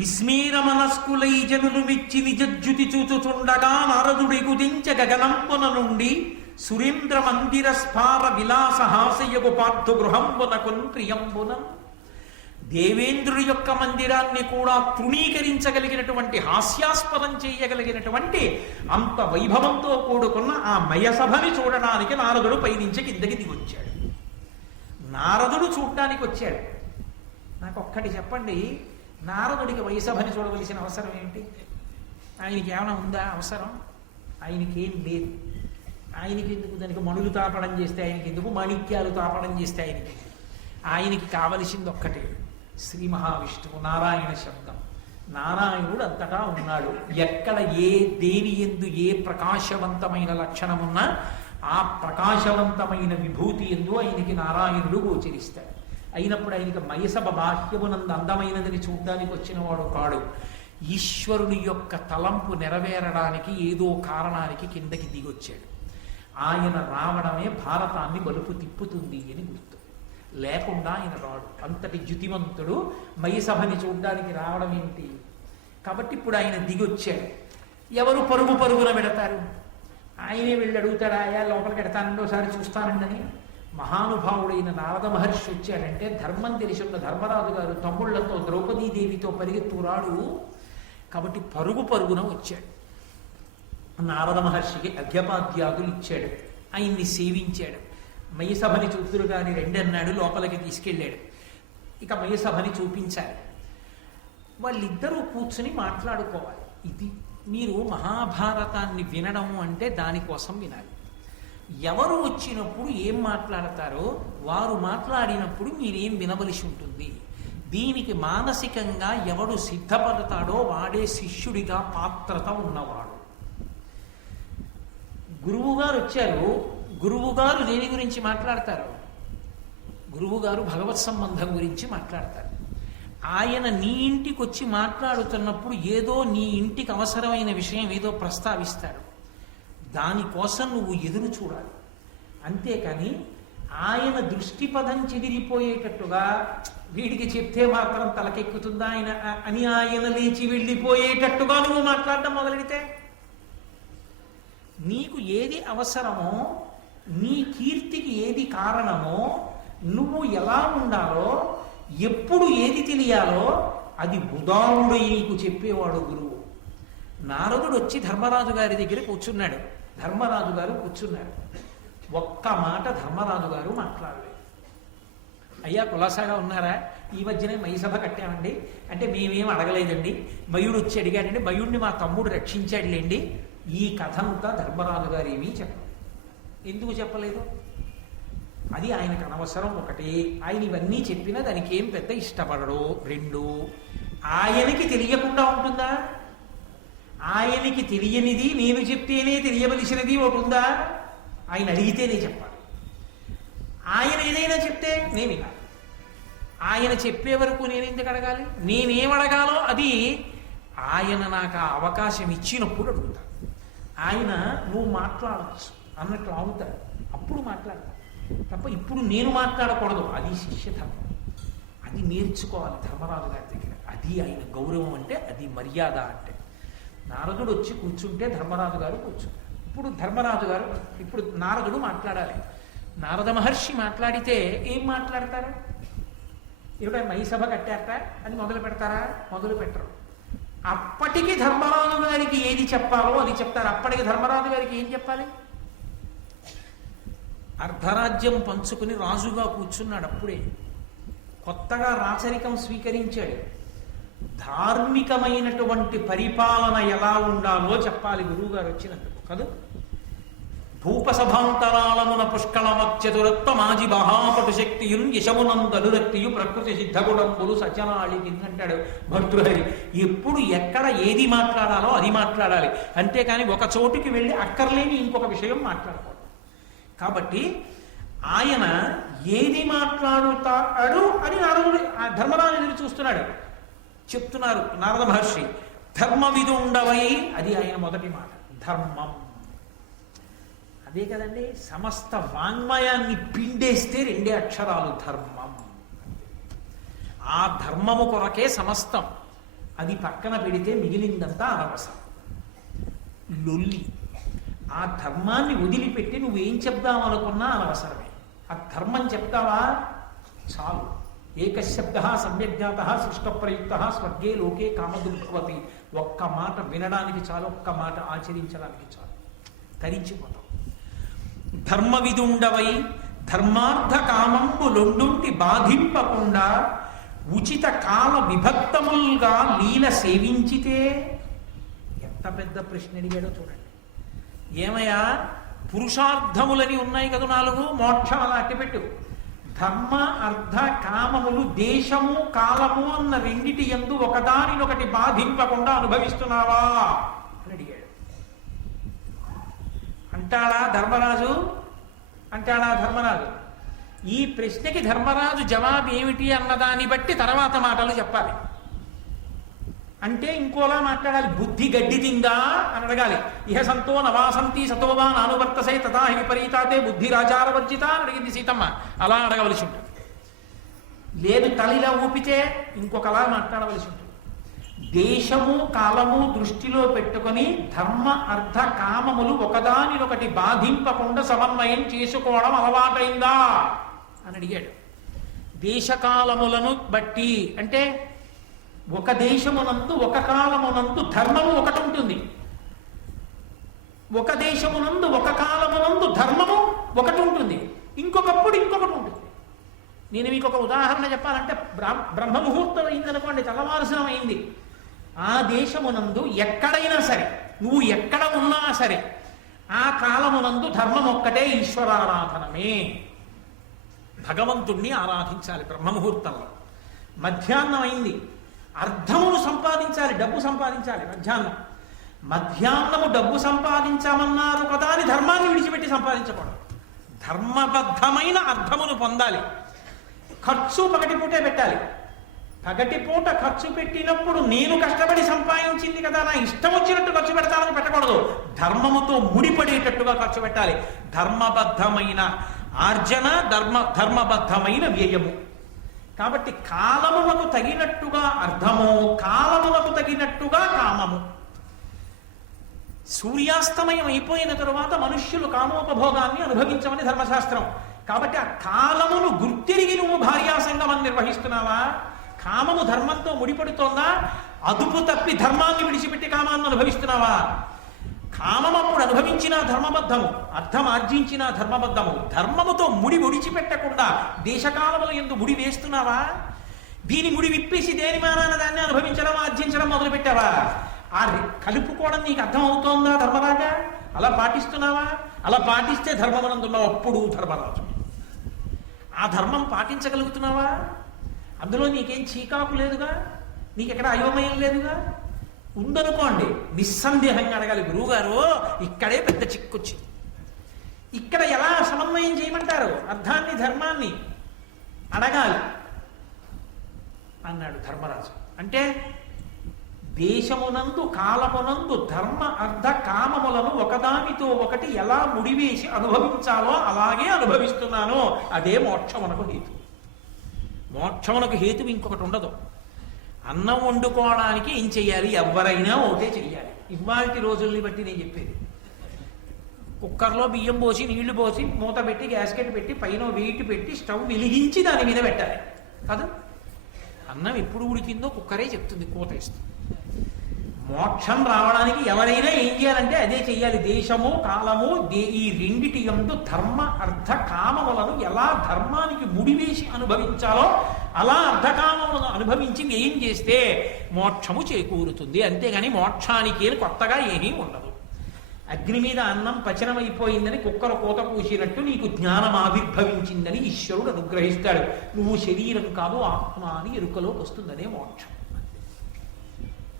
విస్మీర మనస్కులై జనులు మెచ్చి నిజద్యుతి చూచుచుండగా నారదుడి గుదించ గగనంపున నుండి సురేంద్ర మందిర స్ఫార విలాస హాసయగు పార్థు గృహంబునకున్ ప్రియంబునం. దేవేంద్రుడి యొక్క మందిరాన్ని కూడా తృణీకరించగలిగినటువంటి, హాస్యాస్పదం చేయగలిగినటువంటి అంత వైభవంతో కూడుకున్న ఆ మయసభని చూడడానికి నారదుడు పైనుంచి కిందకి దిగొచ్చాడు. నారదుడు చూడడానికి వచ్చాడు. నాకు ఒక్కటి చెప్పండి, నారదుడికి వైసభని చూడవలసిన అవసరం ఏంటి? ఆయనకి ఏమైనా ఉందా అవసరం? ఆయనకేం లేదు. ఆయనకి ఎందుకు? దానికి మణులు తాపడం చేస్తే ఆయనకి ఎందుకు? మాణిక్యాలు తాపడం చేస్తే ఆయనకి? ఆయనకి కావలసింది ఒక్కటే, శ్రీ మహావిష్ణువు, నారాయణ శబ్దం. నారాయణుడు అంతటా ఉన్నాడు. ఎక్కడ ఏ దేని ఎందు ఏ ప్రకాశవంతమైన లక్షణమున్నా ఆ ప్రకాశవంతమైన విభూతి ఎందు ఆయనకి నారాయణుడు గోచరిస్తాడు. అయినప్పుడు ఆయనకి మయసభ బాహ్యమునందు అందమైనదని చూడ్డానికి వచ్చిన వాడు కాడు. ఈశ్వరుని యొక్క తలంపు నెరవేరడానికి ఏదో కారణానికి కిందకి దిగొచ్చాడు. ఆయన రావడమే భారతాన్ని బలుపు తిప్పుతుంది అని గుర్తు. లేకుండా ఆయన రాడు. అంతటి ద్యుతివంతుడు మయసభని చూడ్డానికి రావడం ఏంటి? కాబట్టి ఇప్పుడు ఆయన దిగొచ్చాడు. ఎవరు పరుగు పరుగున పెడతారు? ఆయనే వెళ్ళి అడుగుతాడు, ఆయా లోపలికి ఎడతానండి ఒకసారి చూస్తానండి అని. మహానుభావుడైన నారద మహర్షి వచ్చాడంటే ధర్మం తెలిసిన ధర్మరాజు గారు తమ్ముళ్లతో ద్రౌపదీదేవితో పరిగెత్తురాడు. కాబట్టి పరుగు పరుగున వచ్చాడు. నారద మహర్షికి అర్ఘ్యపాద్యాదులు ఇచ్చాడు. ఆయన్ని సేవించాడు. మయసభని చూపురు కానీ రెండన్నాడు, లోపలికి తీసుకెళ్ళాడు. ఇక మయసభని చూపించాలి. వాళ్ళిద్దరూ కూర్చుని మాట్లాడుకోవాలి. ఇది మీరు మహాభారతాన్ని వినడం అంటే దానికోసం వినాలి. ఎవరు వచ్చినప్పుడు ఏం మాట్లాడతారో వారు మాట్లాడినప్పుడు మీరేం వినవలసి ఉంటుంది. దీనికి మానసికంగా ఎవడు సిద్ధపడతాడో వాడే శిష్యుడిగా పాత్రత ఉన్నవాడు. గురువుగారు వచ్చారు. గురువుగారు దేని గురించి మాట్లాడతారు? గురువుగారు భగవత్ సంబంధం గురించి మాట్లాడతారు. ఆయన నీ ఇంటికి వచ్చి మాట్లాడుతున్నప్పుడు ఏదో నీ ఇంటికి అవసరమైన విషయం ఏదో ప్రస్తావిస్తాడు. దానికోసం నువ్వు ఎదురు చూడాలి. అంతేకాని ఆయన దృష్టిపదం చెదిరిపోయేటట్టుగా వీడికి చెప్తే మాత్రం తలకెక్కుతుందా ఆయన అని ఆయన లేచి వెళ్ళిపోయేటట్టుగా నువ్వు మాట్లాడడం మొదలెడితే, నీకు ఏది అవసరమో, నీ కీర్తికి ఏది కారణమో, నువ్వు ఎలా ఉండాలో, ఎప్పుడు ఏది తెలియాలో అది ఉదాహరుడై నీకు చెప్పేవాడు గురువు. నారదుడు వచ్చి ధర్మరాజు గారి దగ్గర కూర్చున్నాడు. ధర్మరాజు గారు కూర్చున్నాడు. ఒక్క మాట ధర్మరాజు గారు మాట్లాడలేదు. అయ్యా కులాసాగా ఉన్నారా, ఈ మధ్యనే మయసభ కట్టామండి అంటే మేమేం అడగలేదండి, మయుడు వచ్చి అడిగాడండి, మయుడిని మా తమ్ముడు రక్షించాడులేండి. ఈ కథంతా ధర్మరాజు గారు ఏమీ చెప్పలేదు. ఎందుకు చెప్పలేదు? అది ఆయనకు అనవసరం. ఒకటి, ఆయన ఇవన్నీ చెప్పినా దానికి ఏం పెద్ద ఇష్టపడడు. రెండు, ఆయనకి తెలియకుండా ఉంటుందా? ఆయనకి తెలియనిది నేను చెప్తేనే తెలియవలసినది ఒకటి ఉందా? ఆయన అడిగితేనే చెప్పాలి. ఆయన ఏదైనా చెప్తే నేను వినాలి. ఆయన చెప్పే వరకు నేనెందుకు అడగాలి? నేనేం అడగాలో అది ఆయన నాకు ఆ అవకాశం ఇచ్చినప్పుడు అడుగుతాను. ఆయన నువ్వు మాట్లాడచ్చు అన్నట్లు అవుతాడు, అప్పుడు మాట్లాడతాను తప్ప ఇప్పుడు నేను మాట్లాడకూడదు. అది శిష్యధర్మం. అది నేర్చుకోవాలి ధర్మరాజు గారి దగ్గర. అది ఆయన గౌరవం అంటే, అది మర్యాద అంటే. నారదుడు వచ్చి కూర్చుంటే ధర్మరాజు గారు కూర్చుంటారు. ఇప్పుడు నారదుడు మాట్లాడాలి. నారద మహర్షి మాట్లాడితే ఏం మాట్లాడతారు? ఏమిటో మై సభ కట్టారట అని మొదలు పెడతారా? మొదలు పెట్టరు. అప్పటికి ధర్మరాజు గారికి ఏది చెప్పాలో అది చెప్తారు. అప్పటికి ధర్మరాజు గారికి ఏం చెప్పాలి? అర్ధరాజ్యం పంచుకుని రాజుగా కూర్చున్నాడు. అప్పుడే కొత్తగా రాచరికం స్వీకరించాడు. ధార్మికమైనటువంటి పరిపాలన ఎలా ఉండాలో చెప్పాలి గురువు గారు వచ్చినందుకు కదా. భూపసభాంతరాళమున పుష్కళమత్యతురత్వ మాజి మహాపటు శక్తియున్ యశమునందనురక్తియు ప్రకృతి సిద్ధగుణంబులు సచనాళికి అంటాడు భర్తృహరి. ఎప్పుడు ఎక్కడ ఏది మాట్లాడాలో అది మాట్లాడాలి. అంతేకాని ఒక చోటుకి వెళ్ళి అక్కర్లేని ఇంకొక విషయం మాట్లాడకూడదు. కాబట్టి ఆయన ఏది మాట్లాడుతాడు అని నారదుడు ధర్మరాజు ఎదురు చూస్తున్నాడు. చెప్తున్నారు నారద మహర్షి, ధర్మ విదుండవై, అది ఆయన మొదటి మాట. ధర్మం అదే కదండి. సమస్త వాంగ్మయాన్ని పిండేస్తే రెండే అక్షరాలు ధర్మం. ఆ ధర్మము కొరకే సమస్తం. అది పక్కన పెడితే మిగిలిందంతా అనవసరం, లొల్లి. ఆ ధర్మాన్ని వదిలిపెట్టి నువ్వేం చెప్దామనుకున్నా అనవసరమే. ఆ ధర్మం చెప్తావా చాలు. ఏకశబ్ద సమ్యజ్ఞాత సృష్టప్రయుక్త స్వర్గే లోకే కామదుర్భవతి. ఒక్క మాట వినడానికి చాలు, ఒక్క మాట ఆచరించడానికి చాలు, తరించిపోతాం. ధర్మ విదుండవై ధర్మార్థ కామంబు లొండుంటి బాధింపకుండా ఉచిత కాల విభక్తములుగా లీల సేవించితే. ఎంత పెద్ద ప్రశ్న అడిగాడో చూడండి. ఏమయ్యా, పురుషార్థములని ఉన్నాయి కదా 4, మోక్షం అలా అట్టిపెట్టు. ధర్మ అర్థ కామములు దేశము కాలము అన్న రెండిటి యందు ఒకదానినొకటి బాధింపకుండా అనుభవిస్తున్నావా అని అడిగాడు. అంటాడా ధర్మరాజు? ఈ ప్రశ్నకి ధర్మరాజు జవాబు ఏమిటి అన్నదాన్ని బట్టి తర్వాత మాటలు చెప్పాలి. అంటే ఇంకోలా మాట్లాడాలి. బుద్ధి గడ్డి తిందా అని అడగాలి. ఇహ సంతో నవాసంతి సతోవా నానువర్తసే తథా హి విపరీతాతే బుద్ధి రాచారవర్జిత అని అడిగింది సీతమ్మ. అలా అడగవలసి ఉంటుంది. లేదు తలిలా ఊపితే ఇంకొకలా మాట్లాడవలసి ఉంటుంది. దేశము కాలము దృష్టిలో పెట్టుకొని ధర్మ అర్థ కామములు ఒకదానినొకటి బాధింపకుండా సమన్వయం చేసుకోవడం అలవాటైందా అని అడిగాడు. దేశకాలములను బట్టి అంటే ఒక దేశమునందు ఒక కాలమునందు ధర్మము ఒకటి ఉంటుంది, ఒక దేశమునందు ఒక కాలమునందు ధర్మము ఒకటి ఉంటుంది, ఇంకొకప్పుడు ఇంకొకటి ఉంటుంది. నేను మీకు ఒక ఉదాహరణ చెప్పాలంటే బ్రహ్మముహూర్తం అయిందనుకోండి, తెల్లవారుసనం అయింది. ఆ దేశమునందు ఎక్కడైనా సరే, నువ్వు ఎక్కడ ఉన్నా సరే, ఆ కాలమునందు ధర్మం ఒక్కటే, ఈశ్వరారాధనమే. భగవంతుణ్ణి ఆరాధించాలి బ్రహ్మముహూర్తంలో. మధ్యాహ్నం అయింది, అర్థమును సంపాదించాలి, డబ్బు సంపాదించాలి. మధ్యాహ్నము డబ్బు సంపాదించామన్నారు కదా అని ధర్మాన్ని విడిచిపెట్టి సంపాదించకూడదు. ధర్మబద్ధమైన అర్థమును పొందాలి. ఖర్చు పగటిపూటే పెట్టాలి. పగటిపూట ఖర్చు పెట్టినప్పుడు నేను కష్టపడి సంపాదించింది కదా, నా ఇష్టం వచ్చినట్టు ఖర్చు పెడతానని పెట్టకూడదు. ధర్మముతో ముడిపడేటట్టుగా ఖర్చు పెట్టాలి. ధర్మబద్ధమైన ఆర్జన, ధర్మబద్ధమైన వ్యయము. కాబట్టి కాలములకు తగినట్టుగా అర్థము, కాలములకు తగినట్టుగా కామము. సూర్యాస్తమయం అయిపోయిన తరువాత మనుష్యులు కామోపభోగాన్ని అనుభవించమని ధర్మశాస్త్రం. కాబట్టి ఆ కాలమును గుర్తిరిగి నువ్వు భార్యాసంగమని నిర్వహిస్తున్నావా? కామము ధర్మంతో ముడిపడుతోందా? అదుపు తప్పి ధర్మాన్ని విడిచిపెట్టి కామాన్ని అనుభవిస్తున్నావా? కామం అప్పుడు అనుభవించిన ధర్మబద్ధము, అర్థం ఆర్జించిన ధర్మబద్ధము. ధర్మముతో ముడి విడిచిపెట్టకుండా దేశకాలముల యందు ముడి వేస్తున్నావా? దీని ముడి విప్పేసి దేని మానాన దాన్ని అనుభవించడం, ఆర్జించడం మొదలుపెట్టావా? ఆ కలుపుకోవడం నీకు అర్థం అవుతోందా ధర్మరాజా? అలా పాటిస్తున్నావా? అలా పాటిస్తే ధర్మమనందున్నావు. అప్పుడు ధర్మరాజు ఆ ధర్మం పాటించగలుగుతున్నావా? అందులో నీకేం చీకాకు లేదుగా, నీకెక్కడ అయోమయం లేదుగా. ఉందనుకోండి, నిస్సందేహంగా అడగాలి, గురువుగారు ఇక్కడే పెద్ద చిక్కొచ్చింది, ఇక్కడ ఎలా సమన్వయం చేయమంటారు అర్థాన్ని ధర్మాన్ని అడగాలి అన్నాడు ధర్మరాజు. అంటే దేశమునందు కాలమునందు ధర్మ అర్థ కామములను ఒకదానితో ఒకటి ఎలా ముడివేసి అనుభవించాలో అలాగే అనుభవిస్తున్నాను. అదే మోక్షమునకు హేతు. మోక్షమునకు హేతు ఇంకొకటి ఉండదు. అన్నం వండుకోవడానికి ఏం చెయ్యాలి? ఎవరైనా ఒకటే చెయ్యాలి. ఇవాళ రోజుల్ని బట్టి నేను చెప్పేది, కుక్కర్లో బియ్యం పోసి నీళ్లు పోసి మూత పెట్టి గ్యాస్కెట్ పెట్టి పైన వెయిట్ పెట్టి స్టవ్ వెలిగించి దాని మీద పెట్టాలి కాదు. అన్నం ఎప్పుడు ఉడికిందో కుక్కరే చెప్తుంది, కూత ఇస్తుంది. మోక్షం రావడానికి ఎవరైనా ఏం చేయాలంటే అదే చెయ్యాలి. దేశము కాలము ఈ రెండిటి యందు ధర్మ అర్థ కామములను ఎలా ధర్మానికి ముడివేసి అనుభవించాలో అలా అర్ధకామములను అనుభవించి వ్యయం చేస్తే మోక్షము చేకూరుతుంది. అంతేగాని మోక్షానికి కొత్తగా ఏమీ ఉండదు. అగ్ని మీద అన్నం పచనమైపోయిందని కుక్కర కోత పూసినట్టు నీకు జ్ఞానం ఆవిర్భవించిందని ఈశ్వరుడు అనుగ్రహిస్తాడు. నువ్వు శరీరం కాదు ఆత్మ అని ఎరుకలోకి వస్తుందనే మోక్షం.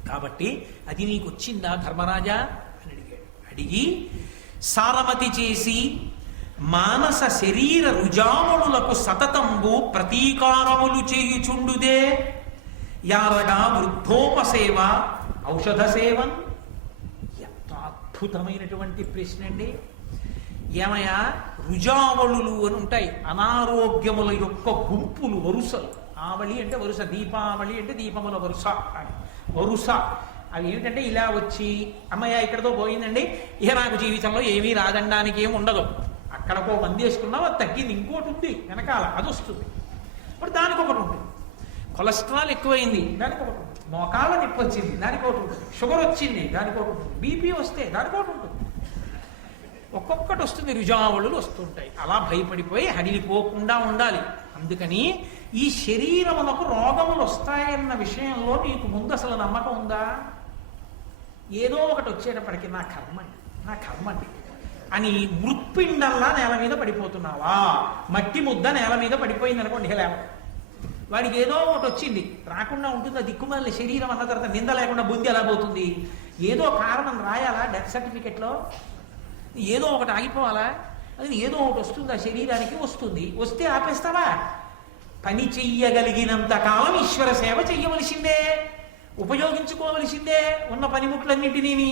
కాబట్టి అది నీకు వచ్చిందా ధర్మరాజా అని అడిగాడు. అడిగి సారమతి చేసి మానస శరీర రుజాములకు సతతంబు ప్రతీకారములు చేయుచుండుదే యారగా వృద్ధోపసేవ ఔషధ సేవన్. ఎంత అద్భుతమైనటువంటి ప్రశ్న అండి. ఏమయ్యా, రుజావళులు అని ఉంటాయి, అనారోగ్యముల యొక్క గుంపులు, వరుసలు. ఆవళి అంటే వరుస, దీపావళి అంటే దీపముల వరుస అని వరుస. అవి ఏమిటంటే ఇలా వచ్చి అమ్మయ్య ఇక్కడతో పోయిందండి, ఇక నాకు జీవితంలో ఏమీ రాగడానికి ఏమి ఉండదు, అక్కడకో మంది వేసుకున్నావు అది తగ్గింది, ఇంకోటి ఉంది వెనకాల అది వస్తుంది. ఇప్పుడు దానికి ఒకటి ఉంటుంది. కొలెస్ట్రాల్ ఎక్కువైంది దానికి ఒకటి ఉంటుంది. మోకాళ్ళ నొప్పి వచ్చింది దానికి ఒకటి ఉంటుంది. షుగర్ వచ్చింది దానికి ఒకటి ఉంటుంది. బీపీ వస్తే దానికి ఒకటి ఉంటుంది. ఒక్కొక్కటి వస్తుంది, రుజావళులు వస్తుంటాయి. అలా భయపడిపోయి హడిలిపోకుండా ఉండాలి. అందుకని ఈ శరీరమునకు రోగములు వస్తాయన్న విషయంలో నీకు ముందు అసలు నమ్మకం ఉందా? ఏదో ఒకటి వచ్చేటప్పటికి నా కర్మండి అని మృత్పిండల్లా నేల మీద పడిపోతున్నావా? మట్టి ముద్ద నేల మీద పడిపోయింది అనుకోండి, ఇలా వాడికి ఏదో ఒకటి వచ్చింది, రాకుండా ఉంటుందా? దిక్కుమాలిన శరీరం అన్న తర్వాత నింద లేకుండా బుద్ధి ఎలా పోతుంది? ఏదో కారణం రాయాలా డెత్ సర్టిఫికెట్లో? ఏదో ఒకటి ఆగిపోవాలా? అది ఏదో ఒకటి వస్తుంది ఆ శరీరానికి. వస్తుంది, వస్తే ఆపేస్తావా? పని చెయ్యగలిగినంత కాలం ఈశ్వర సేవ చెయ్యవలసిందే, ఉపయోగించుకోవలసిందే ఉన్న పనిముట్లన్నింటినీ.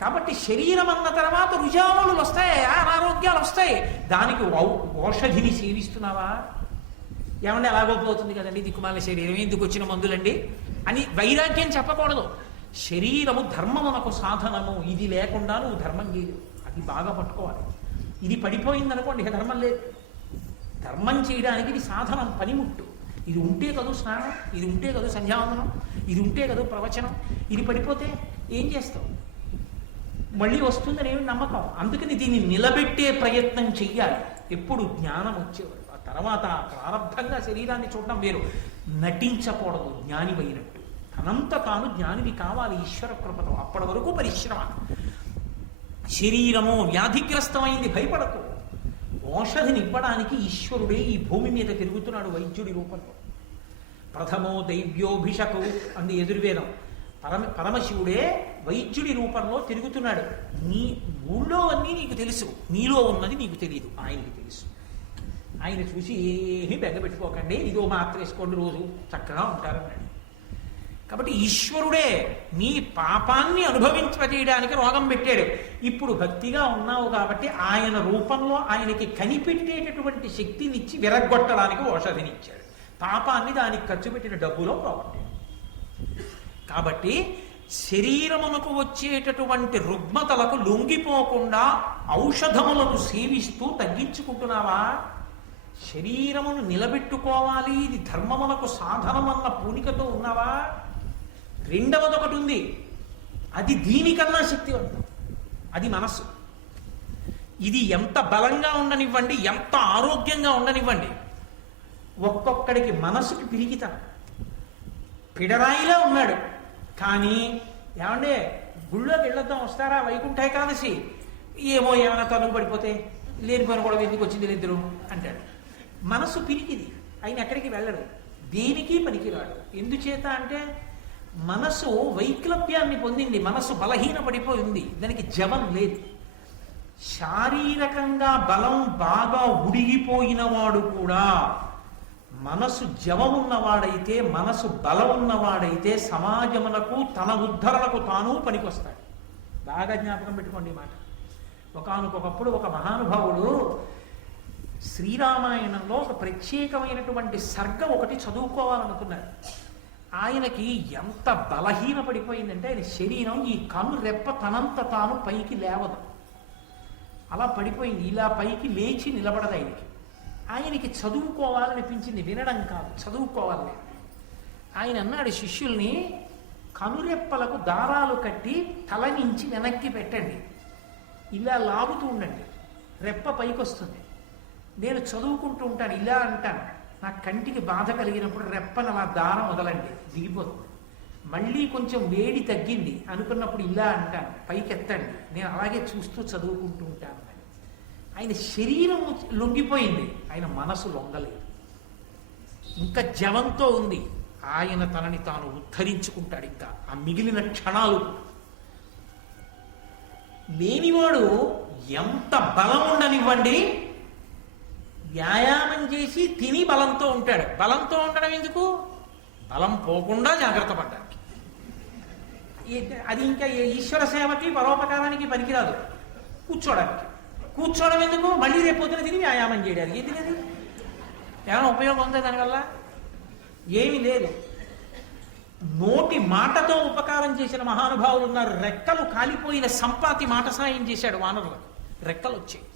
కాబట్టి శరీరం అన్న తర్వాత రుజావళులు వస్తాయి, అనారోగ్యాలు వస్తాయి. దానికి ఔషధిని సేవిస్తున్నావా? ఏమంటే ఎలాగో పోతుంది కదండి దిక్కుమాల శరీరం, ఎందుకు వచ్చిన మందులండి అని వైరాగ్యం చెప్పకూడదు. శరీరము ధర్మమునకు సాధనము. ఇది లేకుండా నువ్వు ధర్మం చేయదు. అది బాగా పట్టుకోవాలి. ఇది పడిపోయిందనుకోండి ఇక ధర్మం లేదు. ధర్మం చేయడానికి ఇది సాధనం, పనిముట్టు. ఇది ఉంటే కదా స్నానం, ఇది ఉంటే కదా సంధ్యావందనం, ఇది ఉంటే కదా ప్రవచనం. ఇది పడిపోతే ఏం చేస్తావు? మళ్ళీ వస్తుందని ఏమి నమ్మకం. అందుకని దీన్ని నిలబెట్టే ప్రయత్నం చెయ్యాలి. ఎప్పుడు జ్ఞానం వచ్చేవాడు. ఆ తర్వాత ప్రారంభంగా శరీరాన్ని చూడడం వేరు. నటించకూడదు జ్ఞానివైనట్టు. తనంత తాను జ్ఞానివి కావాలి ఈశ్వర కృపతో. అప్పటి వరకు పరిశ్రమ. శరీరము వ్యాధిగ్రస్తమైంది, భయపడకు. ఔషధిని ఇవ్వడానికి ఈశ్వరుడే ఈ భూమి మీద తిరుగుతున్నాడు వైద్యుడి రూపంలో. ప్రథమో దైవ్యోభిషకు అంది యజుర్వేదం. పరమశివుడే వైద్యుడి రూపంలో తిరుగుతున్నాడు. నీ ఊళ్ళో అన్నీ నీకు తెలుసు, నీలో ఉన్నది నీకు తెలియదు, ఆయనకి తెలుసు. ఆయన చూసి ఏమీ బెగ్గ పెట్టుకోకండి, ఇదో మాత్ర వేసుకోండి రోజు చక్కగా ఉంటారన్నాడు. కాబట్టి ఈశ్వరుడే నీ పాపాన్ని అనుభవించజేయడానికి రోగం పెట్టాడు. ఇప్పుడు భక్తిగా ఉన్నావు కాబట్టి ఆయన రూపంలో ఆయనకి కనిపెట్టేటటువంటి శక్తినిచ్చి విరగ్గొట్టడానికి ఔషధినిచ్చాడు. పాపాన్ని దానికి ఖర్చు పెట్టిన డబ్బులో పోగొట్టాడు. కాబట్టి శరీరమునకు వచ్చేటటువంటి రుగ్మతలకు లొంగిపోకుండా ఔషధములను సేవిస్తూ తగ్గించుకుంటున్నావా? శరీరమును నిలబెట్టుకోవాలి, ఇది ధర్మమునకు సాధనమన్న పూనికతో ఉన్నావా? రెండవది ఒకటి ఉంది, అది దీనికన్నా శక్తివంతం, అది మనస్సు. ఇది ఎంత బలంగా ఉండనివ్వండి, ఎంత ఆరోగ్యంగా ఉండనివ్వండి, ఒక్కొక్కడికి మనసుకి పిరికితనం. పిడరాయిలా ఉన్నాడు కానీ ఏమండే గుళ్ళోకి వెళ్ళొద్దాం వస్తారా వైకుంఠ ఏకాదశి, ఏమో ఏమైనా తనుగు పడిపోతే లేని పని కూడా ఎందుకు వచ్చింది ఇద్దరు అంటాడు. మనసు పిరికిది, ఆయన ఎక్కడికి వెళ్ళడు, దేనికి పనికిరాడు. ఎందుచేత అంటే మనసు వైక్లభ్యాన్ని పొందింది, మనసు బలహీన పడిపోయింది, దానికి జవం లేదు. శారీరకంగా బలం బాగా ఉడిగిపోయిన వాడు కూడా మనసు జవమున్నవాడైతే, మనసు బలం ఉన్నవాడైతే సమాజమునకు తన ఉద్ధరణకు తాను పనికొస్తాడు. బాగా జ్ఞాపకం పెట్టుకోండి ఈ మాట. ఒకానొకప్పుడు ఒక మహానుభావుడు శ్రీరామాయణంలో ఒక ప్రత్యేకమైనటువంటి సర్గ ఒకటి చదువుకోవాలనుకున్నాడు. ఆయనకి ఎంత బలహీన పడిపోయిందంటే ఆయన శరీరం ఈ కన్ను రెప్ప తనంత తాను పైకి లేవదు, అలా పడిపోయింది. ఇలా పైకి లేచి నిలబడదు ఆయనకి చదువుకోవాలనిపించింది, వినడం కాదు, చదువుకోవాలి. ఆయన అన్నాడు శిష్యుల్ని, కనురెప్పలకు దారాలు కట్టి తల నుంచి వెనక్కి పెట్టండి, ఇలా లాగుతూ ఉండండి, రెప్ప పైకి వస్తుంది. నేను చదువుకుంటూ ఉంటాను, ఇలా అంటాను, నా కంటికి బాధ కలిగినప్పుడు రెప్పను అలా దారం వదలండి, దిగిపోతుంది. మళ్ళీ కొంచెం వేడి తగ్గింది అనుకున్నప్పుడు ఇలా అంటాను, పైకెత్తండి, నేను అలాగే చూస్తూ చదువుకుంటూ ఉంటాను. ఆయన శరీరం లొంగిపోయింది, ఆయన మనసు లొంగలేదు, ఇంకా జవంతో ఉంది. ఆయన తనని తాను ఉద్ధరించుకుంటాడు. ఇంకా ఆ మిగిలిన క్షణాలు లేనివాడు ఎంత బలం ఉండనివ్వండి, వ్యాయామం చేసి తిని బలంతో ఉంటాడు. బలంతో ఉండడం ఎందుకు? బలం పోకుండా జాగ్రత్త పడ్డానికి. అది ఇంకా ఈశ్వర సేవకి పరోపకారానికి పనికిరాదు. కూర్చోవడం ఎందుకు? మళ్ళీ రేపు పొద్దున తిని వ్యాయామం చేయడానికి. ఎందుకు? అది ఏమైనా ఉపయోగం ఉందా దానివల్ల? ఏమీ లేదు. నోటి మాటతో ఉపకారం చేసిన మహానుభావులు ఉన్నారు. రెక్కలు కాలిపోయిన సంపాతి మాట సాయం చేశాడు వానరులకు, రెక్కలు వచ్చాయి.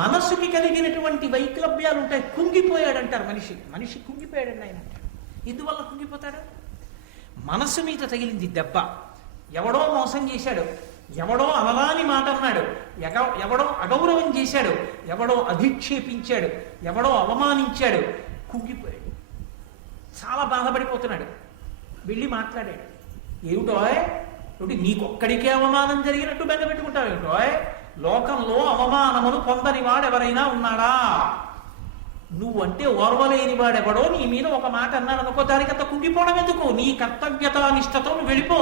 మనసుకి కలిగినటువంటి వైక్లభ్యాలు ఉంటాయి. కుంగిపోయాడంటారు మనిషి కుంగిపోయాడండి ఆయన అంటారు. ఎందువల్ల కుంగిపోతాడు? మనసు మీద తగిలింది దెబ్బ. ఎవడో మోసం చేశాడు, ఎవడో అనలాని మాట అన్నాడు, ఎవడో అగౌరవం చేశాడు, ఎవడో అధిక్షేపించాడు, ఎవడో అవమానించాడు, కుంగిపోయాడు. చాలా బాధపడిపోతున్నాడు. వెళ్ళి మాట్లాడాడు. ఏమిటోయ్, నీకొక్కడికే అవమానం జరిగినట్టు బెంగ పెట్టుకుంటావు ఏమిటోయ్? లోకంలో అవమానమును పొందని వాడెవరైనా ఉన్నాడా? నువ్వంటే ఓర్వలేని వాడెవడో నీ మీద ఒక మాట అన్నాడు అనుకో, దానికంత కుంగిపోవడం ఎందుకు? నీ కర్తవ్యత నిష్టతో నువ్వు వెళ్ళిపో.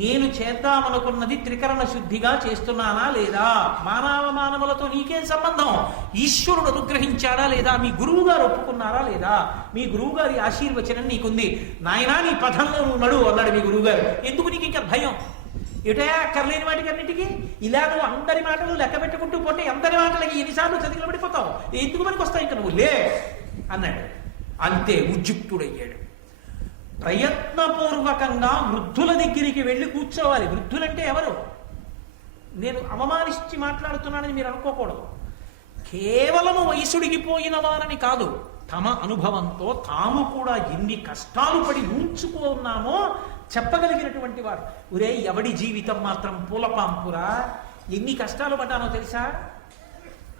నేను చేద్దామనుకున్నది త్రికరణ శుద్ధిగా చేస్తున్నానా లేదా? మానవమానములతో నీకేం సంబంధం? ఈశ్వరుడు అనుగ్రహించాడా లేదా? మీ గురువు గారు ఒప్పుకున్నారా లేదా? మీ గురువు గారి ఆశీర్వచనం నీకుంది. నాయనా నీ పథంలో నువ్వు నడు అన్నాడు మీ గురువు గారు. ఎందుకు నీకు ఇంకా భయం? ఏటయా అక్కర్లేని వాటికన్నిటికీ ఇలా నువ్వు అందరి మాటలు లెక్క పెట్టుకుంటూ పోతే అందరి మాటలకి ఎన్నిసార్లు చదివిలో పడిపోతావు? ఎందుకు మనకు వస్తాయి ఇంకా నువ్వు లే అన్నాడు. అంతే ఉద్యుక్తుడయ్యాడు. ప్రయత్నపూర్వకంగా వృద్ధుల దగ్గరికి వెళ్ళి కూర్చోవాలి. వృద్ధులంటే ఎవరు? నేను అవమానించి మాట్లాడుతున్నానని మీరు అనుకోకూడదు. కేవలము వయసుడిగిపోయిన వారని కాదు, తమ అనుభవంతో తాము కూడా ఎన్ని కష్టాలు పడి ఉంచుకున్నామో చెప్పగలిగినటువంటి వారు. ఒరే, ఎవడి జీవితం మాత్రం పూలపాంపురా, ఎన్ని కష్టాలు పడ్డానో తెలుసా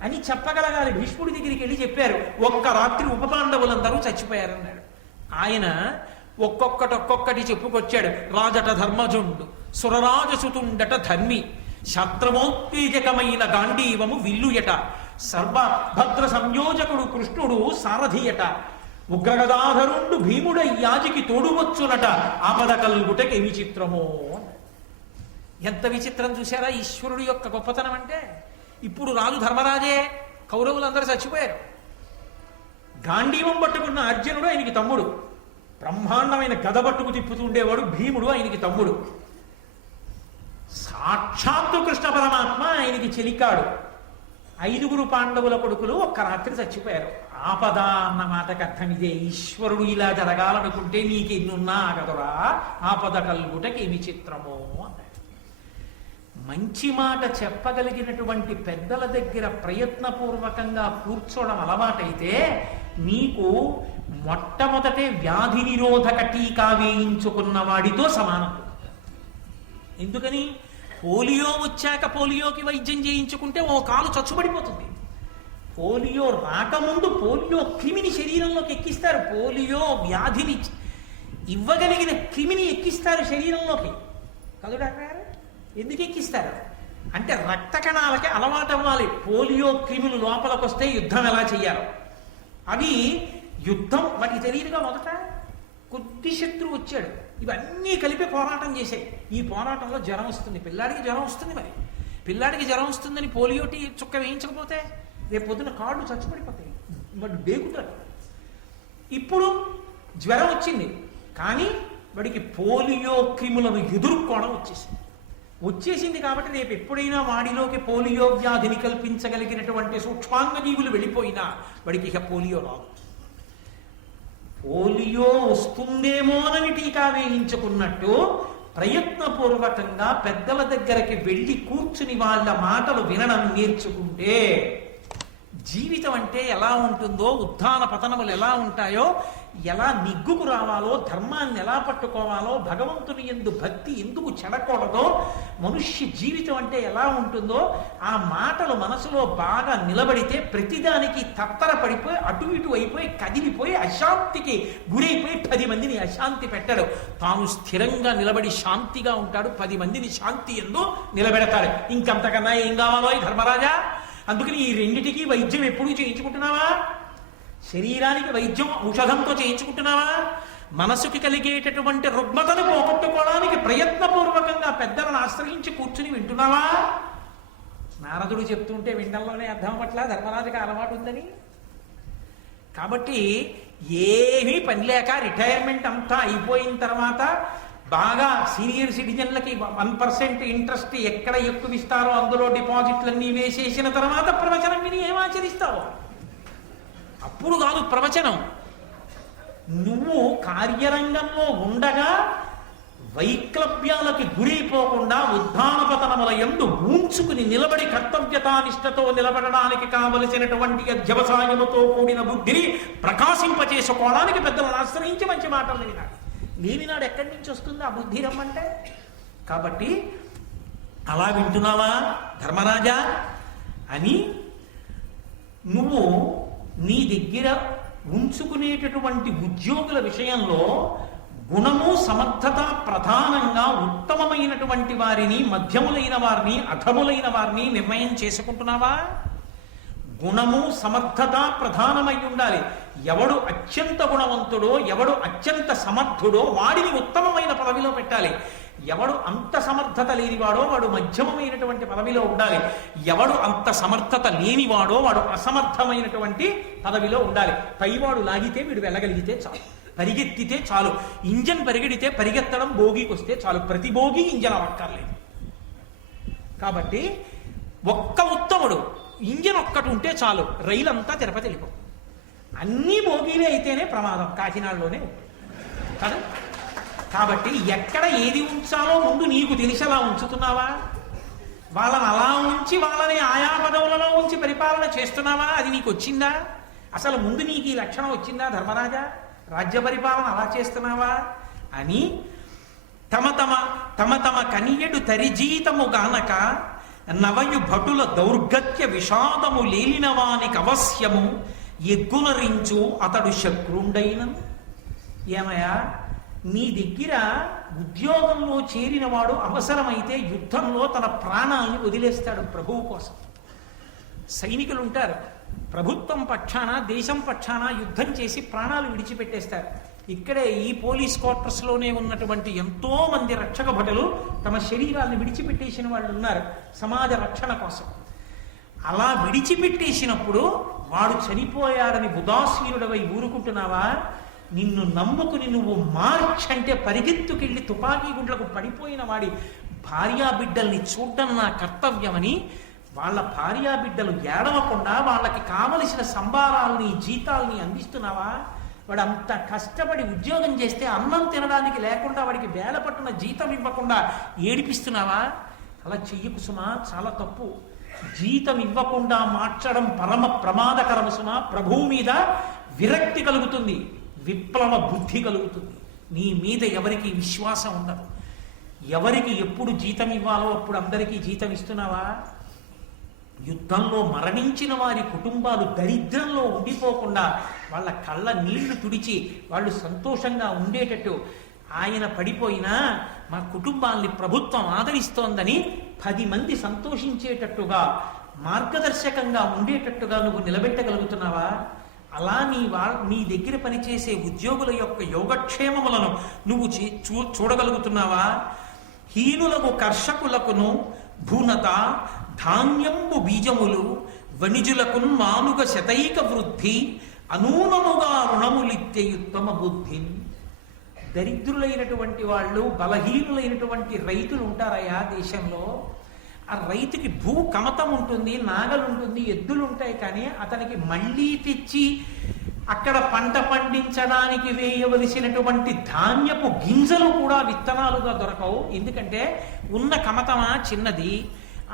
అని చెప్పగలగాలి. భీష్ముడి దగ్గరికి వెళ్ళి చెప్పారు, ఒక్క రాత్రి ఉపపాండవులందరూ చచ్చిపోయారన్నాడు. ఆయన ఒక్కొక్కటి చెప్పుకొచ్చాడు. రాజట ధర్మజుండు, సురరాజసుతుండట ధర్మి, శాస్త్రమోత్తేజకమైన గాంధీవము విల్లుయట, సర్వభద్ర సంయోజకుడు కృష్ణుడు సారథియట, ఉగ్రగదాధరుండు భీముడై యాజికి తోడువచ్చునట, ఆపద కల్గుటకి విచిత్రమో. ఎంత విచిత్రం చూశారా ఈశ్వరుడు యొక్క గొప్పతనం అంటే? ఇప్పుడు రాజు ధర్మరాజే, కౌరవులందరూ చచ్చిపోయారు. గాంధీవం పట్టుకున్న అర్జునుడు ఆయనకి తమ్ముడు, బ్రహ్మాండమైన గద పట్టుకు తిప్పుతూ ఉండేవాడు భీముడు, ఆయనకి తమ్ముడు. సాక్షాత్తు కృష్ణ పరమాత్మ ఆయనకి చెలికాడు. 5 పాండవుల కొడుకులు ఒక్క రాత్రి చచ్చిపోయారు. ఆపద అన్న మాటకు అర్థం ఇదే. ఈశ్వరుడు ఇలా జరగాలనుకుంటే నీకు ఎన్నున్నా ఆగదురా, ఆపద కలుగుటకేమి చిత్రమో అన్నాడు. మంచి మాట చెప్పగలిగినటువంటి పెద్దల దగ్గర ప్రయత్నపూర్వకంగా కూర్చోవడం అలవాటైతే నీకు మొట్టమొదటే వ్యాధి నిరోధక టీకా వేయించుకున్న వాడితో సమానం. ఎందుకని? పోలియో వచ్చాక పోలియోకి వైద్యం చేయించుకుంటే ఓ కాలు చచ్చుబడిపోతుంది. పోలియో రాకముందు పోలియో క్రిమిని శరీరంలోకి ఎక్కిస్తారు. పోలియో వ్యాధిని ఇవ్వగలిగిన క్రిమిని ఎక్కిస్తారు శరీరంలోకి. కాదు డాక్టర్ గారు? ఎందుకు ఎక్కిస్తారు అంటే రక్త కణాలకి అలవాటు అవ్వాలి. పోలియో క్రిములు లోపలికి వస్తే యుద్ధం ఎలా చెయ్యాలో. అవి యుద్ధం వాటికి తెలియదుగా. మొదట కొద్ది శత్రువు వచ్చాడు, ఇవన్నీ కలిపి పోరాటం చేశాయి. ఈ పోరాటంలో జ్వరం వస్తుంది, పిల్లాడికి జ్వరం వస్తుంది. మరి పిల్లాడికి జ్వరం వస్తుందని పోలియోటి చుక్క వేయించకపోతే రేపు పొద్దున కాళ్ళు చచ్చిపడిపోతాయి, వాడు బేగుతాడు. ఇప్పుడు జ్వరం వచ్చింది, కానీ వాడికి పోలియో క్రిములను ఎదుర్కోవడం వచ్చేసింది కాబట్టి రేపు ఎప్పుడైనా వాడిలోకి పోలియో వ్యాధిని కల్పించగలిగినటువంటి సూక్ష్మాంగ జీవులు వెళ్ళిపోయినా వాడికి ఇక పోలియో రాదు. పోలియో వస్తుందేమోనని టీకా వేయించుకున్నట్టు ప్రయత్నపూర్వకంగా పెద్దల దగ్గరికి వెళ్ళి కూర్చుని వాళ్ళ మాటలు వినడం నేర్చుకుంటే జీవితం అంటే ఎలా ఉంటుందో, ఉత్థాన పతనములు ఎలా ఉంటాయో, ఎలా నిగ్గుకు రావాలో, ధర్మాన్ని ఎలా పట్టుకోవాలో, భగవంతుని యందు భక్తి ఎందుకు చెడకూడదో, మనుష్య జీవితం అంటే ఎలా ఉంటుందో ఆ మాటలు మనసులో బాగా నిలబడితే ప్రతిదానికి తత్తరపడిపోయి అటు ఇటు అయిపోయి కదిలిపోయి అశాంతికి గురైపోయి 10 మందిని అశాంతి పెట్టాడు. తాను స్థిరంగా నిలబడి శాంతిగా ఉంటాడు, 10 మందిని శాంతి యందు నిలబెడతాడు. ఇంకంతకన్నా ఏం కావాలో ఈ ధర్మరాజా? అందుకని ఈ రెండిటికి వైద్యం ఎప్పుడూ చేయించుకుంటున్నావా? శరీరానికి వైద్యం ఔషధంతో చేయించుకుంటున్నావా? మనసుకి కలిగేటటువంటి రుగ్మతను పోగొట్టుకోవడానికి ప్రయత్నపూర్వకంగా పెద్దలను ఆశ్రయించి కూర్చుని వింటున్నావా? నారదుడు చెప్తుంటే వినడంలోనే అర్థం పట్ల ధర్మరాజుకి అలవాటు ఉందని. కాబట్టి ఏమీ పని లేక రిటైర్మెంట్ అంతా అయిపోయిన తర్వాత బాగా సీనియర్ సిటిజన్లకి 1% ఇంట్రెస్ట్ ఎక్కడ ఎక్కువ ఇస్తారో అందులో డిపాజిట్లన్నీ వేసేసిన తర్వాత ప్రవచనం విని ఏం ఆచరిస్తావో అప్పుడు కాదు ప్రవచనం. నువ్వు కార్యరంగంలో ఉండగా వైక్లభ్యాలకి గురైపోకుండా ఉద్ధానపతనముల యందు ఊంచుకుని నిలబడి కర్తవ్యతానిష్టతో నిలబడడానికి కావలసినటువంటి అధ్యవసాయముతో కూడిన బుద్ధిని ప్రకాశింపచేసుకోవడానికి పెద్దలను ఆశ్రయించి మంచి మాటలు వినాడు. లేనినాడు ఎక్కడి నుంచి వస్తుంది ఆ బుద్ధి రమ్మంటే? కాబట్టి అలా వింటున్నావా ధర్మరాజా అని నువ్వు నీ దగ్గర ఉంచుకునేటటువంటి ఉద్యోగుల విషయంలో గుణము సమర్థత ప్రధానంగా ఉత్తమమైనటువంటి వారిని, మధ్యములైన వారిని, అధములైన వారిని నిర్ణయం చేసుకుంటున్నావా? గుణము సమర్థత ప్రధానమై ఉండాలి. ఎవడు అత్యంత గుణవంతుడో, ఎవడు అత్యంత సమర్థుడో వాడిని ఉత్తమమైన పదవిలో పెట్టాలి. ఎవడు అంత సమర్థత లేనివాడో వాడు మధ్యమమైనటువంటి పదవిలో ఉండాలి. ఎవడు అంత సమర్థత లేనివాడో వాడు అసమర్థమైనటువంటి పదవిలో ఉండాలి. పైవాడు లాగితే వీడు వెళ్ళగలిగితే చాలు, పరిగెత్తితే చాలు. ఇంజన్ పరిగెడితే పరిగెత్తడం భోగికి వస్తే చాలు, ప్రతి భోగి ఇంజన్ అవ్వక్కర్లేదు. కాబట్టి ఒక్క ఉత్తముడు ఇంజన్ ఒక్కటి ఉంటే చాలు, రైలు అంతా తిరుపతి వెళ్ళిపో. అన్ని భోగిలే అయితేనే ప్రమాదం, కాకినాడలోనే కదా. కాబట్టి ఎక్కడ ఏది ఉంచాలో ముందు నీకు తెలిసి అలా ఉంచుతున్నావా? వాళ్ళని అలా ఉంచి వాళ్ళని ఆయా పదవులలో ఉంచి పరిపాలన చేస్తున్నావా? అది నీకు వచ్చిందా? అసలు ముందు నీకు ఈ లక్షణం వచ్చిందా ధర్మరాజా? రాజ్య పరిపాలన అలా చేస్తున్నావా అని తమ తమ కనియడు తరిజీతము గానక నవయు భటుల దౌర్గత్య విషాదము లేలిన వానికి అవశ్యము ఎగ్గునరించు అతడు శక్రుండైన. ఏమయ్యా, నీ దగ్గర ఉద్యోగంలో చేరిన వాడు అవసరమైతే యుద్ధంలో తన ప్రాణాలను వదిలేస్తాడు ప్రభువు కోసం. సైనికులు ఉంటారు, ప్రభుత్వం పక్షాన, దేశం పక్షాన యుద్ధం చేసి ప్రాణాలు విడిచిపెట్టేస్తారు. ఇక్కడే ఈ పోలీస్ క్వార్టర్స్లోనే ఉన్నటువంటి ఎంతో మంది రక్షక భటులు తమ శరీరాలను విడిచిపెట్టేసిన వాళ్ళు ఉన్నారు సమాజ రక్షణ కోసం. అలా విడిచిపెట్టేసినప్పుడు వాడు చనిపోయాడని ఉదాసీనుడవై ఊరుకుంటున్నావా? నిన్ను నమ్ముకుని నువ్వు మార్చ్ అంటే పరిగెత్తుకెళ్ళి తుపాకీ గుండ్లకు పడిపోయిన వాడి భార్యాబిడ్డల్ని చూడడం నా కర్తవ్యమని వాళ్ళ భార్యాబిడ్డలు ఏడవకుండా వాళ్ళకి కావలసిన సంబారాల్ని జీతాల్ని అందిస్తున్నావా? వాడు అంత కష్టపడి ఉద్యోగం చేస్తే అన్నం తినడానికి లేకుండా వాడికి వేల పట్టున జీతం ఇవ్వకుండా ఏడిపిస్తున్నావా? అలా చెయ్యకు సుమా, చాలా తప్పు. జీతం ఇవ్వకుండా మార్చడం పరమ ప్రమాదకరము సుమా. ప్రభువు మీద విరక్తి కలుగుతుంది, విప్లవ బుద్ధి కలుగుతుంది. నీ మీద ఎవరికి విశ్వాసం ఉండదు. ఎవరికి ఎప్పుడు జీతం ఇవ్వాలో అప్పుడు అందరికీ జీతం ఇస్తున్నావా? యుద్ధంలో మరణించిన వారి కుటుంబాలు దరిద్రంలో ఉండిపోకుండా వాళ్ళ కళ్ళ నీళ్లు తుడిచి వాళ్ళు సంతోషంగా ఉండేటట్టు ఆయన పడిపోయినా మా కుటుంబాల్ని ప్రభుత్వం ఆదరిస్తోందని 10 మంది సంతోషించేటట్టుగా మార్గదర్శకంగా ఉండేటట్టుగా నువ్వు నిలబెట్టగలుగుతున్నావా? అలా నీ దగ్గర పనిచేసే ఉద్యోగుల యొక్క యోగక్షేమములను నువ్వు చూడగలుగుతున్నావా? హీనులకు కర్షకులకును భూనత ధాన్యంబు బీజములు వణిజులకు మానుగ శతైక వృద్ధి అనూనముగా రుణములిత్తే ఉత్తమ బుద్ధి. దరిద్రులైనటువంటి వాళ్ళు, బలహీనులైనటువంటి రైతులు ఉంటారయ్యా దేశంలో. ఆ రైతుకి భూ కమతం ఉంటుంది, నాగలుంటుంది, ఎద్దులు ఉంటాయి, కానీ అతనికి మళ్ళీ తెచ్చి అక్కడ పంట పండించడానికి వేయవలసినటువంటి ధాన్యపు గింజలు కూడా విత్తనాలుగా దొరకవు. ఎందుకంటే ఉన్న కమతమా చిన్నది,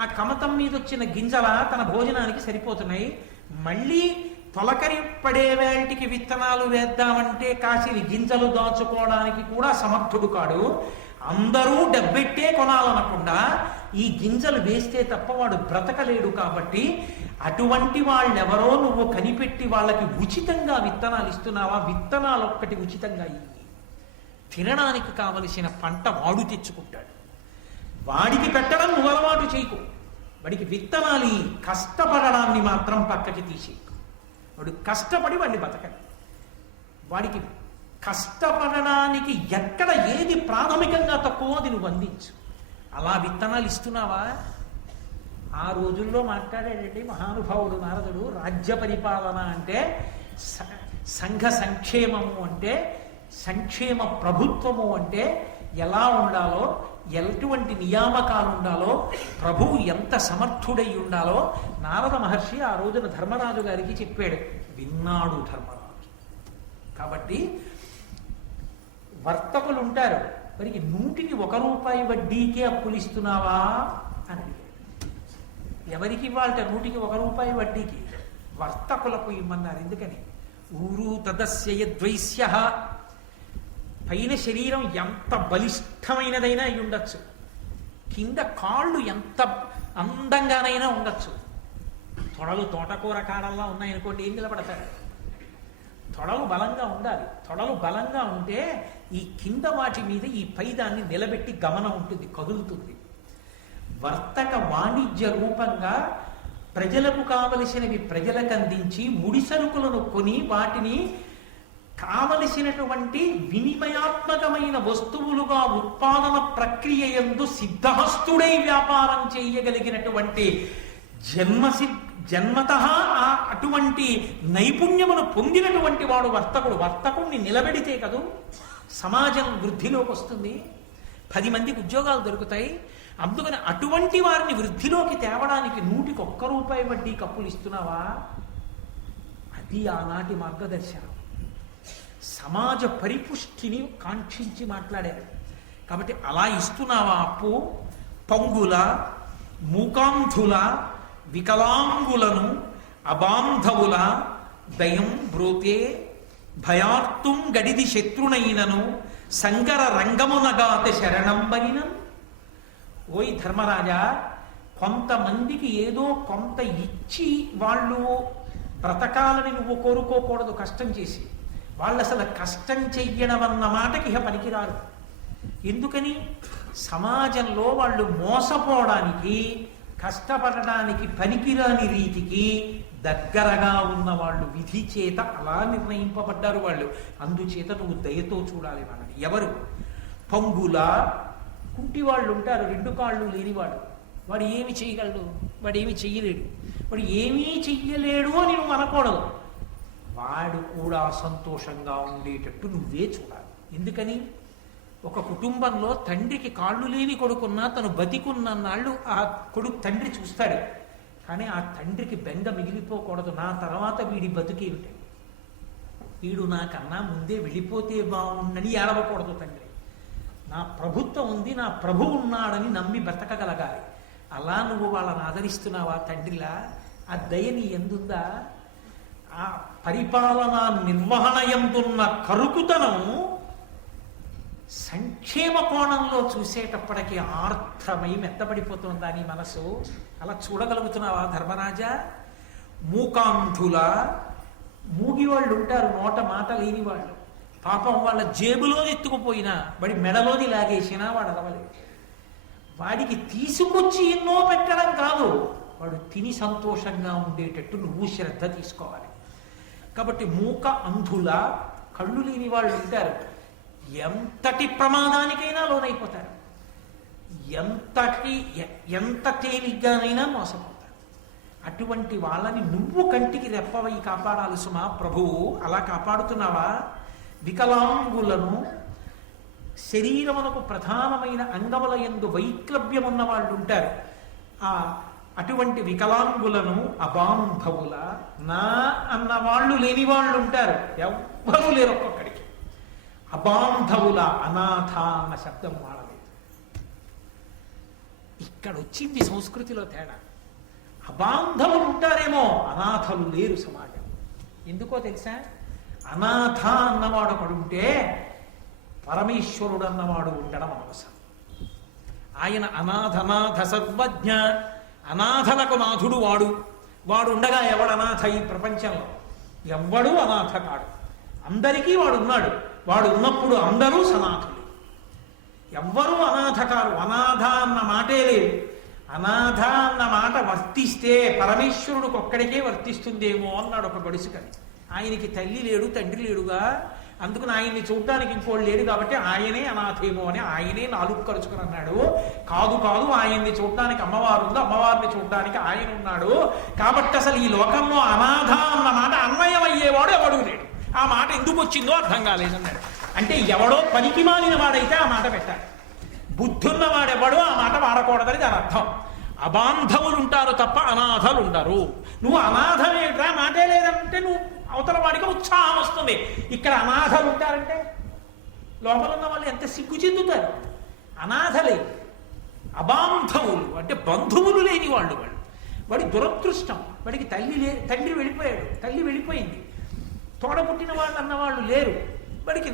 ఆ కమతం మీద వచ్చిన గింజల తన భోజనానికి సరిపోతున్నాయి. మళ్ళీ తొలకరి పడే వేటికి విత్తనాలు వేద్దామంటే కాసిని గింజలు దాచుకోవడానికి కూడా సమర్థుడు కాడు. అందరూ డబ్బెట్టే కొనాలనకుండా ఈ గింజలు వేస్తే తప్ప వాడు బ్రతకలేడు. కాబట్టి అటువంటి వాళ్ళెవరో నువ్వు కనిపెట్టి వాళ్ళకి ఉచితంగా విత్తనాలు ఇస్తున్నావా? విత్తనాలు ఒక్కటి ఉచితంగా ఇయ్యి. తినడానికి కావలసిన పంట వాడు తెచ్చుకుంటాడు. వాడికి పెట్టడం నువ్వు అలవాటు చేయకు. వాడికి విత్తనాలు కష్టపడడాన్ని మాత్రం పక్కకి తీసి, వాడు కష్టపడి వాడిని బతకడు. వాడికి కష్టపడడానికి ఎక్కడ ఏది ప్రాథమికంగా తక్కువ అది నువ్వు అందించు. అలా విత్తనాలు ఇస్తున్నావా? ఆ రోజుల్లో మాట్లాడేటండి మహానుభావుడు నారదుడు. రాజ్య పరిపాలన అంటే సంఘ సంక్షేమము అంటే, సంక్షేమ ప్రభుత్వము అంటే ఎలా ఉండాలో, ఎటువంటి నియామకాలు ఉండాలో, ప్రభువు ఎంత సమర్థుడై ఉండాలో నారద మహర్షి ఆ రోజున ధర్మరాజు గారికి చెప్పాడు. విన్నాడు ధర్మరాజు. కాబట్టి వర్తకులు ఉంటారు, మరికి 100కి 1 రూపాయి వడ్డీకే అప్పులు ఇస్తున్నావా అని అడిగాడు. ఎవరికి ఇవ్వాలట 100కి 1 రూపాయి వడ్డీకి? వర్తకులకు ఇమ్మన్నారు. ఎందుకని? ఊరు తదస్య ద్వైస్య. పైన శరీరం ఎంత బలిష్టమైనదైనా అయి ఉండొచ్చు, కింద కాళ్ళు ఎంత అందంగానైనా ఉండొచ్చు. తొడలు తోటకూర కాడల్లా ఉన్నాయనుకోండి, ఏం నిలబడతారు? తొడలు బలంగా ఉండాలి. తొడలు బలంగా ఉంటే ఈ కింద వాటి మీద ఈ పైదాన్ని నిలబెట్టి గమనం ఉంటుంది, కదులుతుంది. వర్తక వాణిజ్య రూపంగా ప్రజలకు కావలసినవి ప్రజలకు అందించి ముడి సరుకులను కొని వాటిని కావలసినటువంటి వినిమయాత్మకమైన వస్తువులుగా ఉత్పాదన ప్రక్రియ యందు సిద్ధహస్తుడై వ్యాపారం చేయగలిగినటువంటి జన్మత అటువంటి నైపుణ్యమును పొందినటువంటి వాడు వర్తకుడు. వర్తకుడిని నిలబెడితే కదూ సమాజం వృద్ధిలోకి వస్తుంది, 10 మందికి ఉద్యోగాలు దొరుకుతాయి. అందుకని అటువంటి వారిని వృద్ధిలోకి తేవడానికి 100కి 1 రూపాయి వడ్డీ కప్పులు ఇస్తున్నావా? అది ఆనాటి మార్గదర్శనం. సమాజ పరిపుష్టిని కాంక్షించి మాట్లాడారు. కాబట్టి అలా ఇస్తున్నావా అప్పు? పంగుల, మూకాంధుల, వికలాంగులను, అబాంధవుల దయం బ్రోతే భయార్తుం గడిది శత్రునైనను సంగర రంగమునగాత శరణంబనినం. ఓయ్ ధర్మరాజా, కొంతమందికి ఏదో కొంత ఇచ్చి వాళ్ళు బ్రతకాలని నువ్వు కోరుకోకూడదు. కష్టం చేసి వాళ్ళు అసలు కష్టం చెయ్యడం అన్న మాటకి ఇహ పనికిరారు. ఎందుకని? సమాజంలో వాళ్ళు మోసపోవడానికి, కష్టపడడానికి పనికిరాని రీతికి దగ్గరగా ఉన్న వాళ్ళు విధి చేత అలా నిర్ణయింపబడ్డారు వాళ్ళు. అందుచేత నువ్వు దయతో చూడాలి వాళ్ళని. ఎవరు? పంగుల, కుంటి వాళ్ళు ఉంటారు, 2 కాళ్ళు లేనివాడు. వాడు ఏమి చేయగలడు? వాడు ఏమి చెయ్యలేడు. వాడు ఏమీ చెయ్యలేడు అని నువ్వు అనకూడదు. వాడు కూడా సంతోషంగా ఉండేటట్టు నువ్వే చూడాలి. ఎందుకని? ఒక కుటుంబంలో తండ్రికి కాళ్ళు లేని కొడుకున్నా తను బతికున్నన్నాళ్ళు ఆ కొడుకు తండ్రి చూస్తాడు. కానీ ఆ తండ్రికి బెంగ మిగిలిపోకూడదు, నా తర్వాత వీడి బతుకేమిటి, వీడు నాకన్నా ముందే వెళ్ళిపోతే బాగుండని ఏడవకూడదు తండ్రి. నా ప్రభుత్వం ఉంది, నా ప్రభు ఉన్నాడని నమ్మి బ్రతకగలగాలి. అలా నువ్వు వాళ్ళని ఆదరిస్తున్నావా తండ్రిలా? ఆ దయ నీ ఎందుందా? ఆ పరిపాలనా నిర్వహణ ఎందున్న కరుకుతనం సంక్షేమ కోణంలో చూసేటప్పటికీ ఆర్ద్రమై మెత్తబడిపోతుందా నీ మనసు? అలా చూడగలుగుతున్నావా ధర్మరాజా? మూకాంధుల మూగివాళ్ళు ఉంటారు, నోట మాట లేని వాళ్ళు. పాపం వాళ్ళ జేబులో ఎత్తుకుపోయినా వాడి మెడలోని లాగేసినా వాడు అలవలేదు. వాడికి తీసుకొచ్చి ఎన్నో పెట్టడం కాదు, వాడు తిని సంతోషంగా ఉండేటట్టు నువ్వు శ్రద్ధ తీసుకోవాలి. కాబట్టి మూక అంధుల కళ్ళు లేని వాళ్ళు ఉంటారు, ఎంతటి ప్రమాదానికైనా లోనైపోతారు, ఎంత తేలిగ్గానైనా మోసపోతారు. అటువంటి వాళ్ళని నువ్వు కంటికి రెప్పవై కాపాడాలి సుమా ప్రభువు. అలా కాపాడుతున్నావా? వికలాంగులను, శరీరమునకు ప్రధానమైన అంగముల యందు వైక్లభ్యం ఉన్న వాళ్ళు ఉంటారు, అటువంటి వికలాంగులను, అబాంధవుల, నా అన్న వాళ్ళు లేని వాళ్ళు ఉంటారు, ఎవ్వరూ లేరు ఒక్కొక్కడికి. అబాంధవుల, అనాథ అన్న శబ్దం వాడలేదు. ఇక్కడ వచ్చింది సంస్కృతిలో తేడా. అబాంధవులు ఉంటారేమో, అనాథలు లేరు సమాజం. ఎందుకో తెలుసా? అనాథ అన్నవాడు ఒకడు ఉంటే పరమేశ్వరుడు అన్నవాడు ఉండడం అవసరం. ఆయన అనాథనాథ సర్వజ్ఞ, అనాథలకు నాథుడు వాడు. వాడు ఉండగా ఎవడనాథ ఈ ప్రపంచంలో? ఎవ్వడూ అనాథ కాడు, అందరికీ వాడు ఉన్నాడు. వాడు ఉన్నప్పుడు అందరూ సనాథులు, ఎవ్వరూ అనాథ కారు. అనాథ అన్న మాటే లేదు. అనాథ అన్న మాట వర్తిస్తే పరమేశ్వరుడికి ఒక్కడికే వర్తిస్తుందేమో అన్నాడు ఒక గడుసుకని. ఆయనకి తల్లి లేడు, తండ్రి లేడుగా, అందుకని ఆయన్ని చూడడానికి ఇంకోటి లేడు కాబట్టి ఆయనే అనాథేమో అని ఆయనే నాలుగు ఖర్చుకుని అన్నాడు. కాదు కాదు, ఆయన్ని చూడడానికి అమ్మవారు ఉంది, అమ్మవారిని చూడడానికి ఆయన ఉన్నాడు. కాబట్టి అసలు ఈ లోకంలో అనాథ అన్న మాట అన్వయం అయ్యేవాడు ఎవడు లేడు. ఆ మాట ఎందుకు వచ్చిందో అర్థం కాలేదన్నాడు. అంటే ఎవడో పనికి మాలిన వాడైతే ఆ మాట పెట్టాలి, బుద్ధున్న వాడెవడో ఆ మాట వాడకూడదని దాని అర్థం. అబాంధవులు ఉంటారు తప్ప అనాథలు ఉండరు. నువ్వు అనాథమేట్రా మాటే లేదంటే నువ్వు అవతల వాడికి ఉత్సాహం వస్తుంది. ఇక్కడ అనాథలు ఉంటారంటే లోపల ఉన్న వాళ్ళు ఎంత సిగ్గు చెందుతారు. అనాథలే, అబాంధవులు అంటే బంధువులు లేని వాళ్ళు. వాడి దురదృష్టం. వాడికి తండ్రి వెళ్ళిపోయాడు, తల్లి వెళ్ళిపోయింది, తోడబుట్టిన వాళ్ళు అన్నవాళ్ళు లేరు. వాడికి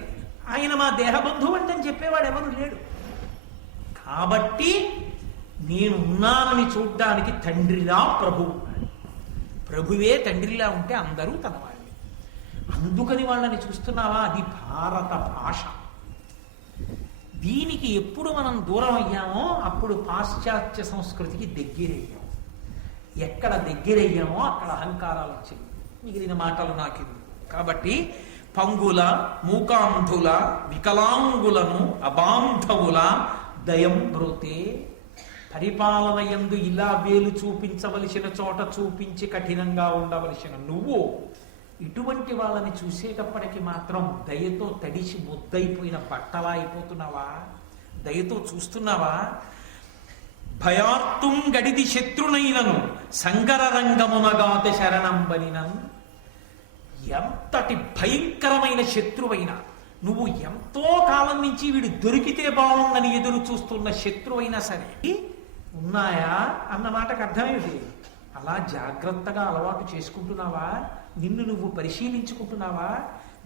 ఆయన మా దేహబంధువు అంటే చెప్పేవాడు ఎవరు లేడు. కాబట్టి నేనున్నానని చూడ్డానికి తండ్రిలా ప్రభువు ఉన్నాడు. ప్రభువే తండ్రిలా ఉంటే అందరూ తన వాళ్ళే. అందుకని వాళ్ళని చూస్తున్నావా? అది భారత భాష. దీనికి ఎప్పుడు మనం దూరం అయ్యామో అప్పుడు పాశ్చాత్య సంస్కృతికి దగ్గరయ్యాము. ఎక్కడ దగ్గరయ్యామో అక్కడ అహంకారాలు వచ్చాయి. మిగిలిన మాటలు నాకు. కాబట్టి పంగుల, మూకాంధుల, వికలాంగులను, అబాంధవుల దయం బ్రోతే. పరిపాలన యందు ఇలా వేలు చూపించవలసిన చోట చూపించి కఠినంగా ఉండవలసిన నువ్వు ఇటువంటి వాళ్ళని చూసేటప్పటికి మాత్రం దయతో తడిసి ముద్దయిపోయిన బట్టలా అయిపోతున్నావా? దయతో చూస్తున్నావా? భయార్తుం గడిది శత్రునైనను సంగర రంగమునగాత శరణంబనినను. ఎంతటి భయంకరమైన శత్రువైనా, నువ్వు ఎంతో కాలం నుంచి వీడు దొరికితే బాగుందని ఎదురు చూస్తున్న శత్రువైనా సరే ఉన్నాయా అన్న మాటకు అర్థమేమిటి? అలా జాగ్రత్తగా అలవాటు చేసుకుంటున్నావా? నిన్ను నువ్వు పరిశీలించుకుంటున్నావా?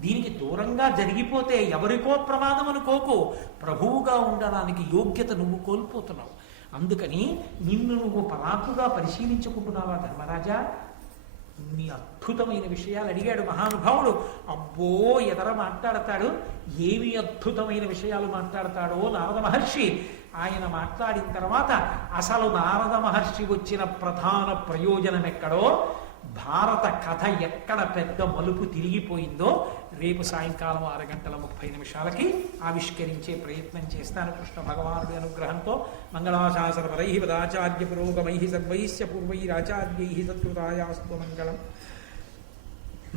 దీనికి దూరంగా జరిగిపోతే ఎవరికో ప్రమాదం అనుకోకు, ప్రభువుగా ఉండడానికి యోగ్యత నువ్వు కోల్పోతున్నావు. అందుకని నిన్ను నువ్వు పరాకుగా పరిశీలించుకుంటున్నావా ధర్మరాజా? ఇన్ని అద్భుతమైన విషయాలు అడిగాడు మహానుభావుడు. అబ్బో ఎదర మాట్లాడతాడు, ఏమి అద్భుతమైన విషయాలు మాట్లాడతాడో నారద మహర్షి. ఆయన మాట్లాడిన తర్వాత అసలు నారద మహర్షి వచ్చిన ప్రధాన ప్రయోజనం ఎక్కడో, భారత కథ ఎక్కడ పెద్ద మలుపు తిరిగిపోయిందో రేపు సాయంకాలం 6:30 ఆవిష్కరించే ప్రయత్నం చేస్తాను కృష్ణ భగవానుడి అనుగ్రహంతో. మంగళాశాసనపరై పదాచార్య పురోగమై సర్వైశ్య పూర్వైరాచార్యై సత్కృతాయాస్తు మంగళం.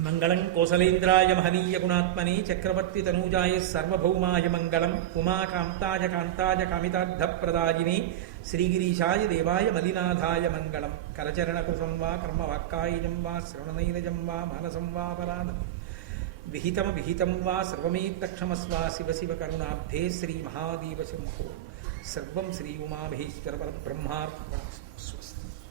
మంగళం కోసలేంద్రాయ మహనీయ గుణాత్మనే చక్రవర్తి తనూజాయ సర్వభౌమాయ మంగళం ఉమాకాంతాయ కాంతాయ కామితార్థప్రదాయినే శ్రీగిరీశాయ దేవాయ మలినాథాయ మంగళం కరచరణకృతం వా కర్మవాక్కాయజం వా శ్రవణనైనజం వా మానసం వా పరాధం విహితం వా సర్వమేత్తక్షమస్వా శివ శివ కరుణాబ్ధే శ్రీ మహాదేవ శంభో సర్వం శ్రీ ఉమామహేశ్వర పరబ్రహ్మార్పణమస్తు. స్వస్తి.